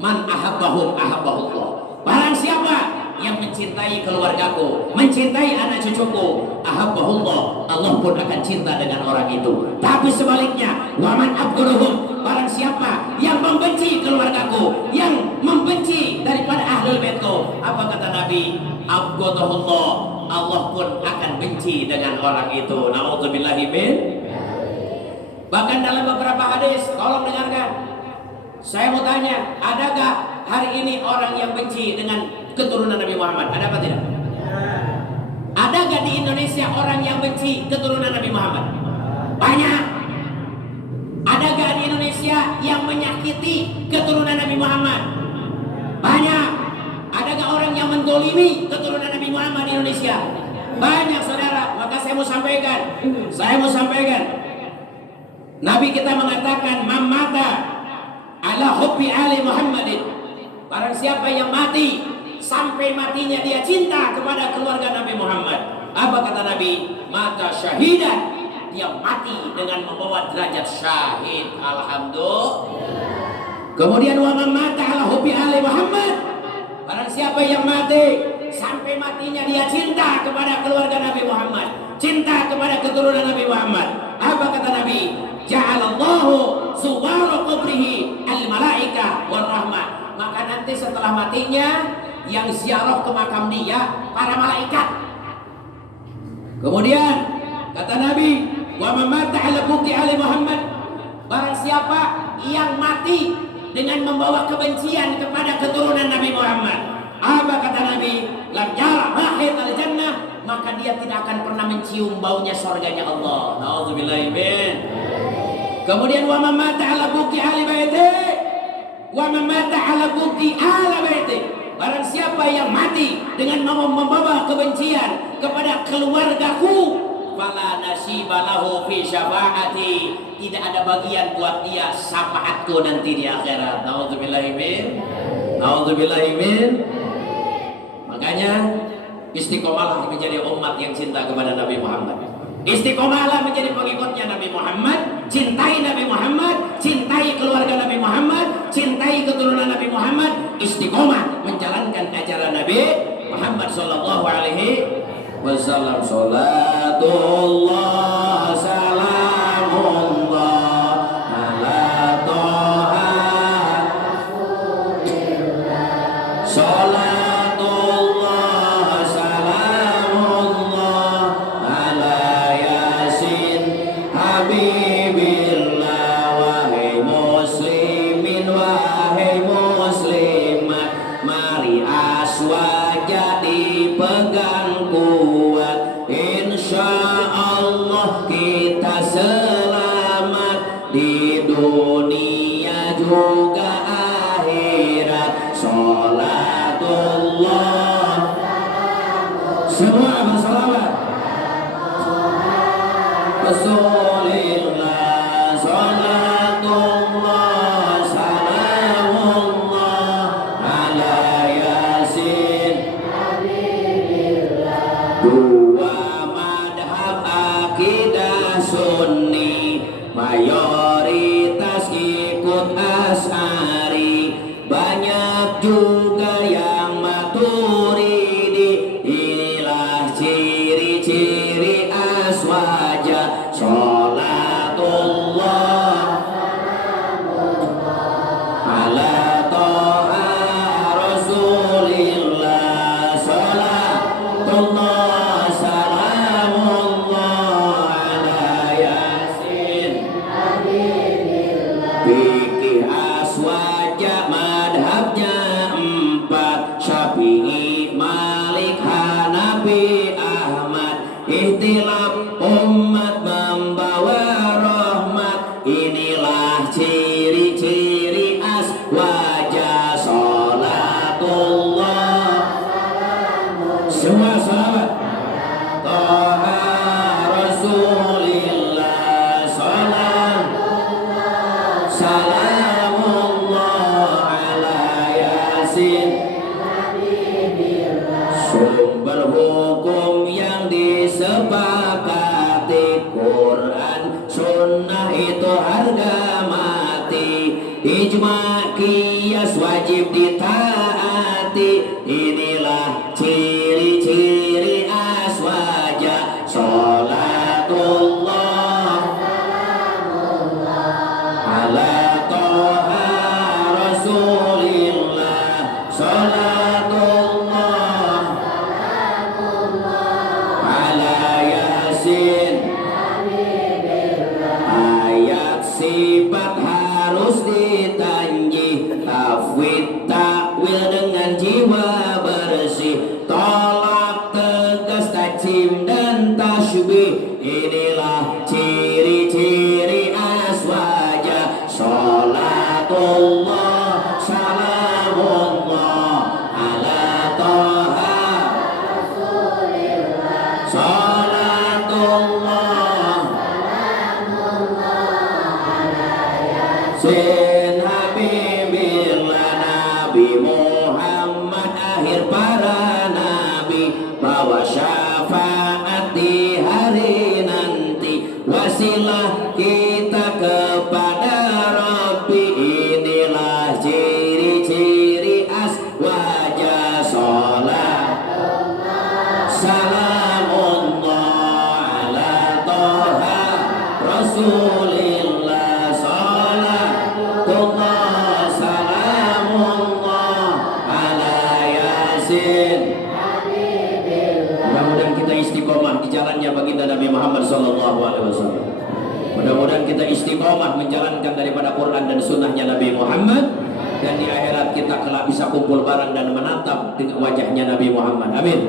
Man ahabbahum ahabbahullah. Barang siapa yang mencintai keluargaku, mencintai anak cucuku, ahabbahullah, Allah pun akan cinta dengan orang itu. Tapi sebaliknya, waman abduruhum, barang siapa yang membenci keluargaku, yang membenci daripada ahlul baitku, apa kata Nabi? Abghadahullah, Allah pun akan benci dengan orang itu. Na'udzubillahi min. Bahkan dalam beberapa hadis, tolong dengarkan. Saya mau tanya, adakah hari ini orang yang benci dengan keturunan Nabi Muhammad? Ada apa tidak? Ada gak di Indonesia orang yang benci keturunan Nabi Muhammad? Banyak. Ada gak di Indonesia yang menyakiti keturunan Nabi Muhammad? Banyak. Ada gak orang yang mendolimi keturunan Nabi Muhammad di Indonesia? Banyak, saudara. Maka saya mau sampaikan. Nabi kita mengatakan, mamata ala hubbi ali Muhammadin. Barang siapa yang mati sampai matinya dia cinta kepada keluarga Nabi Muhammad, apa kata Nabi? Mata syahidan, dia mati dengan membawa derajat syahid. Alhamdulillah. Kemudian wa man mata ala hubbi ali Muhammad, barang siapa yang mati sampai matinya dia cinta kepada keluarga Nabi Muhammad, cinta kepada keturunan Nabi Muhammad, apa kata Nabi? Ja'alallahu suwara qabrihi al-malaika war rahmah. Maka nanti setelah matinya yang ziarah ke makam dia para malaikat. Kemudian kata Nabi, wa man mata ala buqi ali Muhammad, barang siapa yang mati dengan membawa kebencian kepada keturunan Nabi Muhammad, apa kata Nabi? Lam yara rahit al-jannah, maka dia tidak akan pernah mencium baunya surganya Allah. Na'udzubillahi min. Kemudian wa man mata ala buqi ali baiti, wa mamata ala bukti ala baiti. Barang siapa yang mati dengan membawa kebencian kepada keluargaku, fala nasiba lahu fi syafaati, tidak ada bagian buat dia syafaatku nanti di akhirat. Nauzubillahi min. Nauzubillahi min. Makanya istiqomalah menjadi umat yang cinta kepada Nabi Muhammad. Istiqomalah menjadi pengikutnya Nabi Muhammad, cintai Nabi Muhammad, cintai keluarga Nabi Muhammad, cintai keturunan Nabi Muhammad, istiqomah menjalankan ajaran Nabi Muhammad sallallahu alaihi wasallam. Salatullah salamullah ala toha salatullah salamullah ala yasin habibillah. Wahai muslimin wahai muslimat, mari aswaja dipegang kuat, insya Allah kita selamat di dunia juga akhirat. Salatullah, semua bersalawat Rasulillah. Salatullah salamullah ala yasin. Dua madhab akidah sunni, mayoritas ikut Asy'ari, banyak juga yang Maturidi. Inilah ciri-ciri aswaja. Salatullah ala toha Rasulillah. Salatullah salamullah ala yasin. Fikih aswaja madhabnya empat, Syafi'i, Malik, Hanafi, Ahmad. Ikhtilaf umat membawa rahmat. Inilah ciri-ciri aswaja. Salatullah, semua salawat Toha Rasulillah. Salam salamullah ala yasin. Sumber hukum yang disepakati, Quran sunnah itu harga mati. Ijma qiyas wajib ditaati. Inilah ciri-ciri aswaja. Salatullah ala toha Rasulillah. Salatullah ala yasin. Ayat sifat harus ditanjih, tafwid takwil dengan jiwa bersih, tolak tegas tajim dan tasybih. Inilah ciri-ciri aswaja. Salatullah salamullah ala toha salatullah sin habibillah. Nabi Muhammad akhir para nabi, bawa syafaat di hari nanti, wasilah kita kepada Rabbi. Inilah ciri-ciri aswaja. Salat salamullah ala toha Rasulillah. Salatullah salamullah ala yasin. Mudah-mudahan kita istiqomah di jalannya baginda Nabi Muhammad SAW. Mudah-mudahan kita istiqomah menjalankan daripada Quran dan sunnahnya Nabi Muhammad, dan di akhirat kita kelak bisa kumpul bareng dan menatap dengan wajahnya Nabi Muhammad. Amin.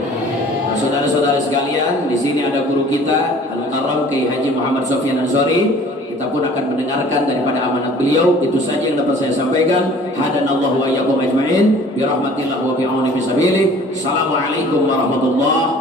Nah, saudara-saudara sekalian, di sini ada guru kita Al-Mukarram Kiai Haji Muhammad Sofyan Ansori kita pun akan mendengarkan daripada amanat beliau. Itu saja yang dapat saya sampaikan. Hadanallahu wa iyyakum ajma'in bi rahmatillah wa bi auni bi sabilih. Assalamualaikum warahmatullahi